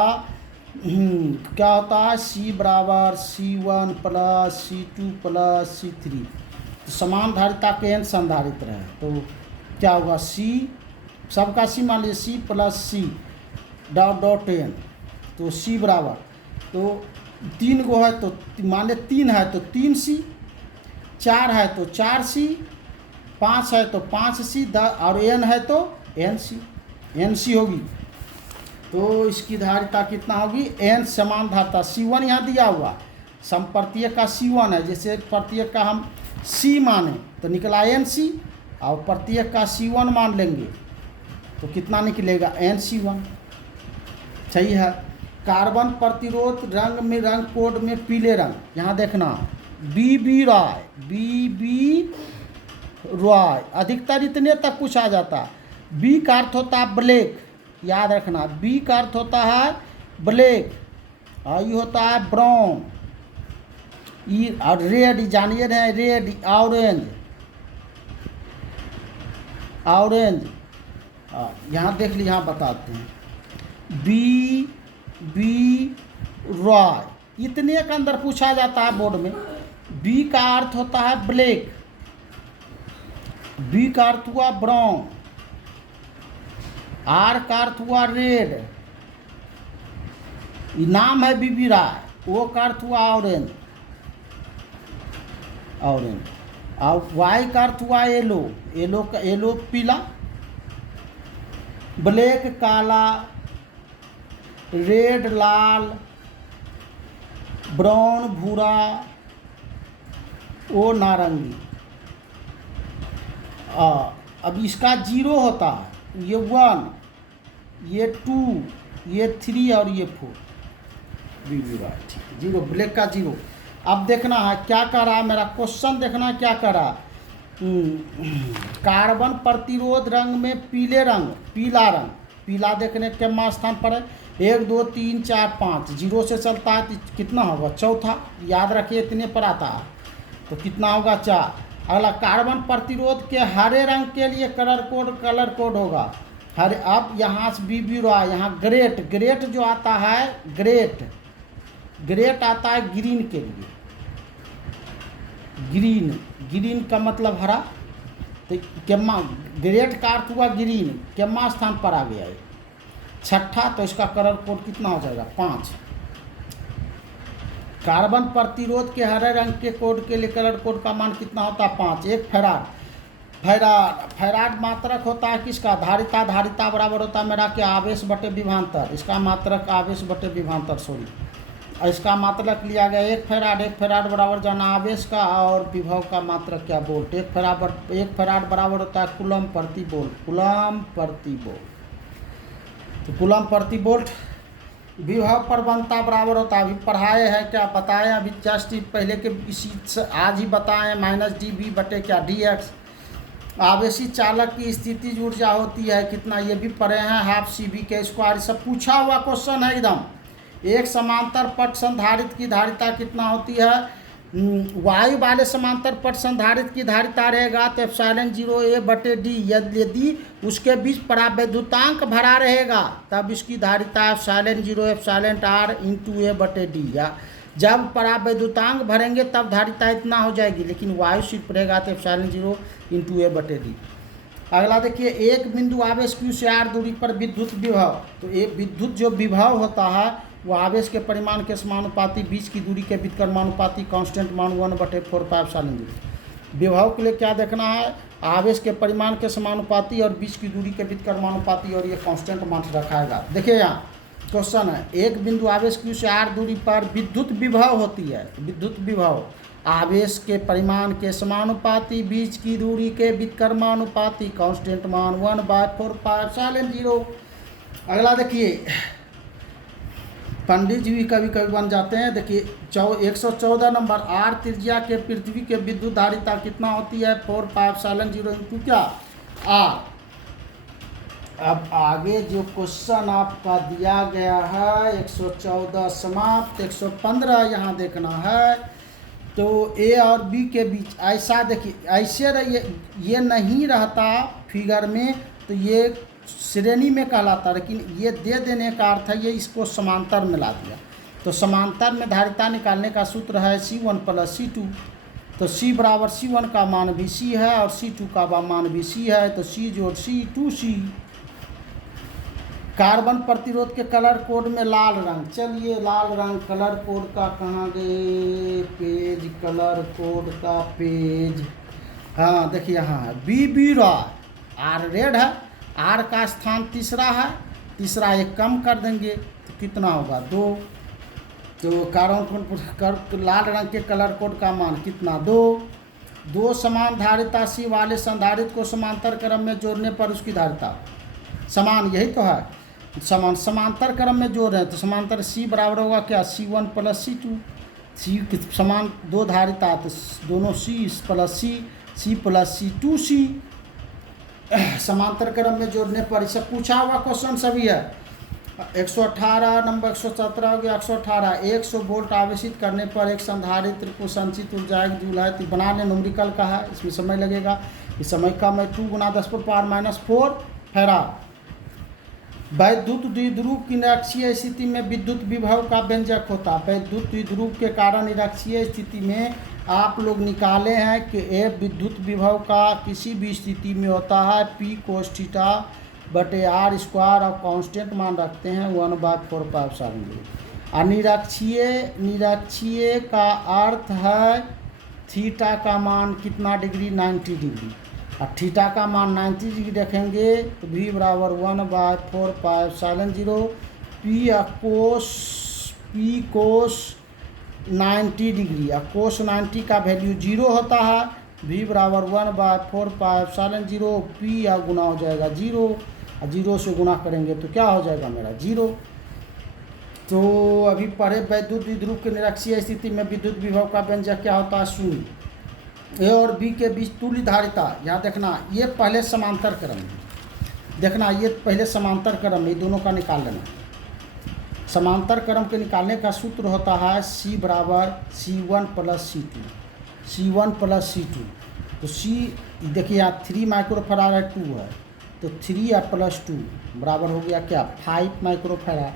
क्या होता है? C बराबर C1 + C2 + C3। तो समान धारिता के n संधारित्र है तो क्या होगा? C सबका C मान लीजिए C + C डॉट n तो C बराबर तो 3 गो है तो मान 3 है तो 3C, 4 है तो 4C, 5 है तो 5C और n है तो NC होगी। तो इसकी धारिता कितना होगी? n समान धारिता C1 यहाँ दिया हुआ, समप्रत्येक का C1 है, जैसे प्रत्येक का हम C माने तो निकला NC और प्रत्येक का C1 मान लेंगे तो कितना निकलेगा? NC1। सही है। कार्बन प्रतिरोध रंग कोड में पीले रंग, यहाँ देखना BB रॉय अधिकतर इतने तक पूछा जाता। B का अर्थ होता है ब्लैक, याद रखना B का अर्थ होता है ब्लैक और ये होता है ब्राउन। और रेड जानिए रहे, रेड ऑरेंज यहाँ देख लीजिए, यहाँ बताते हैं बी रॉय इतने के अंदर पूछा जाता है बोर्ड में। बी का अर्थ होता है ब्लैक, बी का अर्थ हुआ ब्राउन, आर का अर्थ हुआ रेड, नाम है बीबी राय, ओ का अर्थ हुआ ऑरेंज और वाई का अर्थ हुआ येलो पीला, ब्लैक काला, रेड लाल, ब्राउन भूरा, ओ नारंगी। अब इसका 0 होता है, ये 1, ये 2, ये 3 और ये 4। ठीक 0 ब्लैक का 0। अब देखना है क्या कर रहा है, मेरा क्वेश्चन देखना क्या कर रहा है। कार्बन प्रतिरोध रंग में पीला रंग, पीला देखने के मा स्थान पर है 1 2 3 4 5, 0 से चलता है तो कितना होगा? चौथा। याद रखिए इतने पर आता है तो कितना होगा? 4। अगला कार्बन प्रतिरोध के हरे रंग के लिए कलर कोड होगा हरे। अब यहाँ से बीबी रहा, यहाँ ग्रेट जो आता है, ग्रेट आता है ग्रीन के लिए। ग्रीन का मतलब हरा, तो केम्मा ग्रेट का अर्थ हुआ ग्रीन, केम्मा स्थान पर आ गया है 6ठा, तो इसका कलर कोड कितना हो जाएगा? 5। कार्बन प्रतिरोध के हरे रंग के कोड के लिए कलर कोड का मान कितना होता है? 5। 1 फैराड मात्रक होता है किसका? धारिता बराबर होता है मेरा क्या? आवेश बटे विभवांतर। इसका मात्रक आवेश बटे विभवांतर, सॉरी इसका मात्रक लिया गया 1 फैराड बराबर जाना आवेश का और विभव का मात्रक क्या? वोल्ट। 1 फैराड बराबर होता है कूलम प्रति वोल्ट। तो कूलम प्रति वोल्ट। विभव प्रवणता बराबर होता है, अभी पढ़ाए हैं क्या बताएं, अभी जस्ट पहले के इसी आज ही बताएं -dB बटे क्या? dx। आवेशी चालक की स्थितिज ऊर्जा होती है कितना? ये भी पढ़े हैं, ½ CV के स्क्वायर। सब पूछा हुआ क्वेश्चन है एकदम। एक समांतर पट संधारित्र की धारिता कितना होती है? वायु वाले समांतर पट संधारित्र की धारिता रहेगा तो एप्सिलॉन 0A/d। यदि उसके बीच परावैद्युतांक भरा रहेगा तब इसकी धारिता epsilon 0 epsilon r into A/d। या जब परावैद्युतांक भरेंगे तब धारिता इतना हो जाएगी, लेकिन वायु सिर्फ रहेगा तो एप्सिलॉन 0 इंटू A/d। अगला देखिए, एक बिंदु आवेश Q से r दूरी पर विद्युत विभव। तो ये विद्युत जो विभव होता है वो आवेश के परिमाण के समानुपाती, बीच की दूरी के व्युत्क्रमानुपाती, कांस्टेंट मान 1/4πε0। विभव के लिए क्या देखना है, आवेश के परिमाण के समानुपाती और बीच की दूरी के व्युत्क्रमानुपाती, और ये कांस्टेंट मान रखाएगा। देखिए यहाँ क्वेश्चन है, एक बिंदु आवेश Q से r दूरी पर विद्युत विभव होती है। विद्युत विभव आवेश के परिमाण के समानुपाती, बीच की दूरी के व्युत्क्रमानुपाती, कांस्टेंट मान 1/4πε0। अगला देखिए, पंडित जी भी कभी कभी बन जाते हैं। देखिए 114 नंबर, r त्रिज्या के पृथ्वी के विद्युत धारिता कितना होती है, 4πε0 इंटू क्या r। अब आगे जो क्वेश्चन आपका दिया गया है 114 समाप्त, 115 यहाँ देखना है। तो ए और बी के बीच ऐसा देखिए, ऐसे ये नहीं रहता फिगर में तो ये श्रेणी में कहलाता, लेकिन ये दे देने का अर्थ है ये इसको समांतर में ला दिया। तो समांतर में धारिता निकालने का सूत्र है C1 + C2। तो C बराबर C1 का मान भी C है और C2 का मान भी C है, तो C जोड़ C 2C। कार्बन प्रतिरोध के कलर कोड में लाल रंग, चलिए लाल रंग कलर कोड का कहाँ गए, पेज कलर कोड का पेज, हाँ देखिए यहाँ है, बी रॉय, आर रेड है, आर का स्थान तीसरा है, तीसरा एक कम कर देंगे तो कितना होगा 2। तो कार्बन लाल रंग के कलर कोड का मान कितना 2। समान धारिता सी वाले संधारित्र को समांतर क्रम में जोड़ने पर उसकी धारिता समान, यही तो है समांतर क्रम में जोड़ रहे हैं तो समांतर C बराबर होगा क्या, C1 + C2। C समान दो धारिता तो दोनों C + C, C + C 2C। समांतर क्रम में जोड़ने पर इसे पूछा हुआ क्वेश्चन सभी है। 118 नंबर 117 हो गया। 118, 100 वोल्ट आवेशित करने पर एक संधारित्र को संचित ऊर्जा एक जूल है। तो बनाने न्यूमेरिकल का है, इसमें समय लगेगा, इस समय कम है 2 × 10⁻⁻⁴ फैराड। वैद्युत द्विध्रुव की निरक्षीय स्थिति में विद्युत विभव का व्यंजक होता है। वैद्युत द्विध्रुव के कारण निरक्षीय स्थिति में आप लोग निकाले हैं कि ए विद्युत विभव का किसी भी स्थिति में होता है P cos θ/r² और कांस्टेंट मान रखते हैं 1/4πε0। निरक्षीय का अर्थ है थीटा का मान कितना डिग्री, 90 डिग्री, और थीटा का मान 90 डिग्री रखेंगे तो V बराबर 1/4πε0। P कोस 90 डिग्री, और कोस 90 का वैल्यू 0 होता है। V बराबर 1/4πε0, P या गुना हो जाएगा 0, और 0 से गुना करेंगे तो क्या हो जाएगा मेरा 0। तो अभी पढ़े वैद्युत द्विध्रुव के निरक्षीय स्थिति में विद्युत विभव का व्यंजक क्या होता है, शून्य। ए और बी के बीच तुल्य धारिता, यहाँ देखना ये पहले समांतर क्रम में, देखना ये पहले समांतर क्रम में, दोनों का निकाल लेना। समांतर क्रम के निकालने का सूत्र होता है C बराबर C1 + C2, C1 + C2। तो C देखिए यहाँ 3 माइक्रोफैराड है, 2 है, तो 3 + 2 बराबर हो गया क्या 5 माइक्रोफैराड।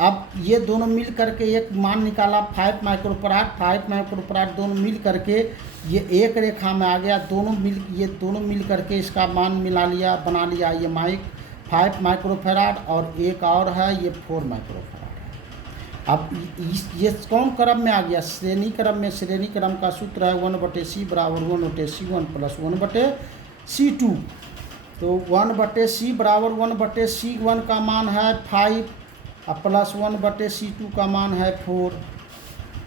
अब ये दोनों मिल करके एक मान निकाला 5 माइक्रोफैराड दोनों मिल करके ये एक रेखा में आ गया। ये दोनों मिल करके इसका मान मिला लिया, बना लिया ये 5 माइक्रोफैराड, और एक और है ये 4 माइक्रोफैराड है। अब ये कौन क्रम में आ गया, श्रेणी क्रम में। श्रेणी क्रम का सूत्र है 1/c बराबर 1/c1 + 1/c2। तो 1/c बराबर 1/c1 का मान है 5 और प्लस 1/c2 का मान है 4।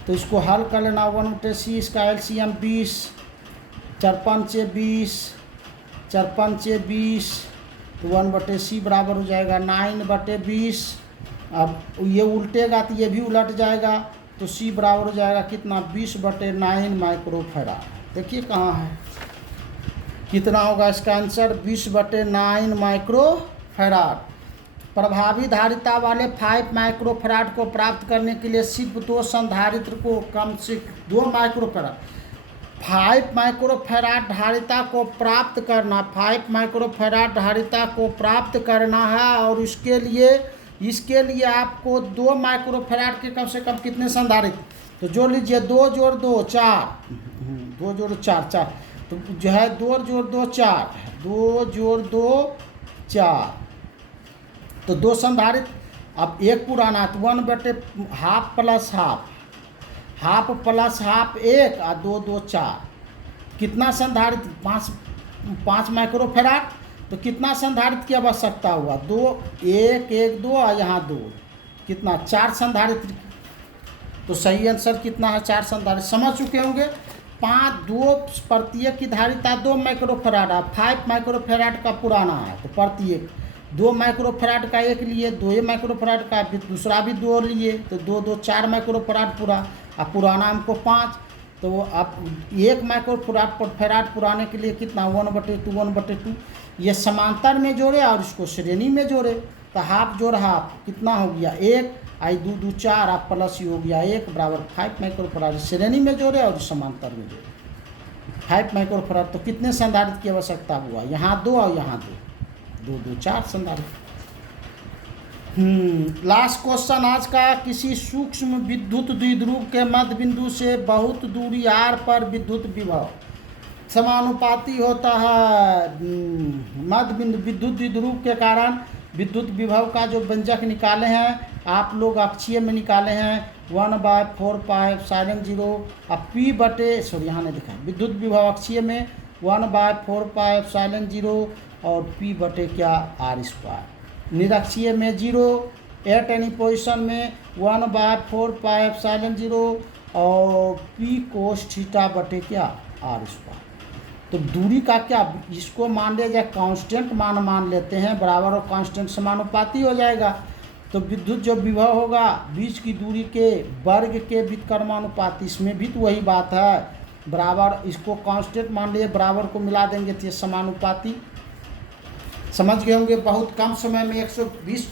तो इसको हल कर लेना, 1/c इसका LCM 20, 4 5 20, 4 5 20, तो 1/c बराबर हो जाएगा 9/20। अब ये उल्टेगा तो ये भी उलट जाएगा, तो C बराबर हो जाएगा कितना 20/9 माइक्रोफैराड। देखिए कहाँ है, कितना होगा इसका आंसर 20/9 माइक्रोफैराड। प्रभावी धारिता वाले 5 माइक्रोफैराड को प्राप्त करने के लिए सिर्फ 2 संधारित्र को कम से 2 माइक्रोफैराड 5 माइक्रोफैराड धारिता को प्राप्त करना 5 माइक्रोफैराड धारिता को प्राप्त करना है। और इसके लिए आपको 2 माइक्रोफैराड के कम से कम कितने संधारित्र, तो जोड़ लीजिए 2 जोड़ 2 4, 2 जोड़ 4 4, तो जो है 2 जोड़ 2 4, 2 जोड़ 2 4, तो 2 संधारित्र। अब एक पुराना तो 1/2 प्लस हाफ प्लस हाफ 1 और 2 2 4, कितना संधारित्र 5 माइक्रोफैराड। तो कितना संधारित्र की आवश्यकता हुआ 2 1 1 2 और यहाँ 2, कितना 4 संधारित्र। तो सही आंसर कितना है 4 संधारित्र। समझ चुके होंगे। 2 प्रत्येक की धारिता 2 माइक्रोफैराड है, 5 माइक्रोफैराड का पुराना है तो प्रत्येक 2 माइक्रोफैराड का एक लिए, 2 माइक्रोफैराड का दूसरा भी 2 लिए, तो 2 2 4 माइक्रोफैराड पूरा। अब पुराना हमको 5, तो अब 1 माइक्रोफैराड पुराने के लिए कितना 1/2 1/2, ये समांतर में जोड़े और इसको श्रेणी में जोड़े, तो हाफ जोड़ हाफ कितना हो गया 1, आई 2 2 4 आप प्लस ही हो गया 1 बराबर 5 माइक्रोफैराड। श्रेणी में जोड़े और समांतर में जोड़े 5 माइक्रोफैराड। तो कितने संधारित्र की आवश्यकता हुआ, यहाँ 2 और यहाँ 2 2 4 संधारित्र। लास्ट क्वेश्चन आज का, किसी सूक्ष्म विद्युत द्विध्रुव के मध्य बिंदु से बहुत दूरी r पर विद्युत विभव समानुपाती होता है। मध्य बिंदु विद्युत द्विध्रुव के कारण विद्युत विभव का जो व्यंजक निकाले हैं आप लोग अक्षीय में निकाले हैं 1/4πε0 अब P/, यहाँ ने दिखा विद्युत विभव अक्षीय में 1/4πε0 और P/क्या r²। निरक्षीय में 0, एट एनी पोजिशन में 1/4πε0 और P cos θ/क्या r²। तो दूरी का क्या, इसको मान लिया जाए कांस्टेंट मान लेते हैं, बराबर और कांस्टेंट समानुपाती हो जाएगा। तो विद्युत जो विभव होगा बीच की दूरी के वर्ग के व्युत्क्रमानुपाती, इसमें भी तो वही बात है, बराबर इसको कांस्टेंट मान लिए, बराबर को मिला देंगे तो ये समानुपाती। समझ गए होंगे। बहुत कम समय में 122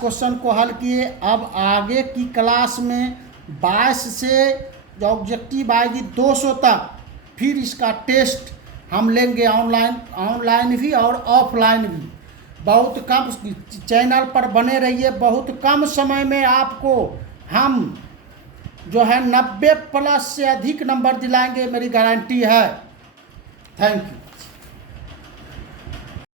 क्वेश्चन को हल किए। अब आगे की क्लास में 22 से ऑब्जेक्टिव आएगी 200 तक, फिर इसका टेस्ट हम लेंगे ऑनलाइन भी और ऑफलाइन भी। बहुत कम चैनल पर बने रहिए, बहुत कम समय में आपको हम जो है 90+ से अधिक नंबर दिलाएंगे, मेरी गारंटी है। Thank you.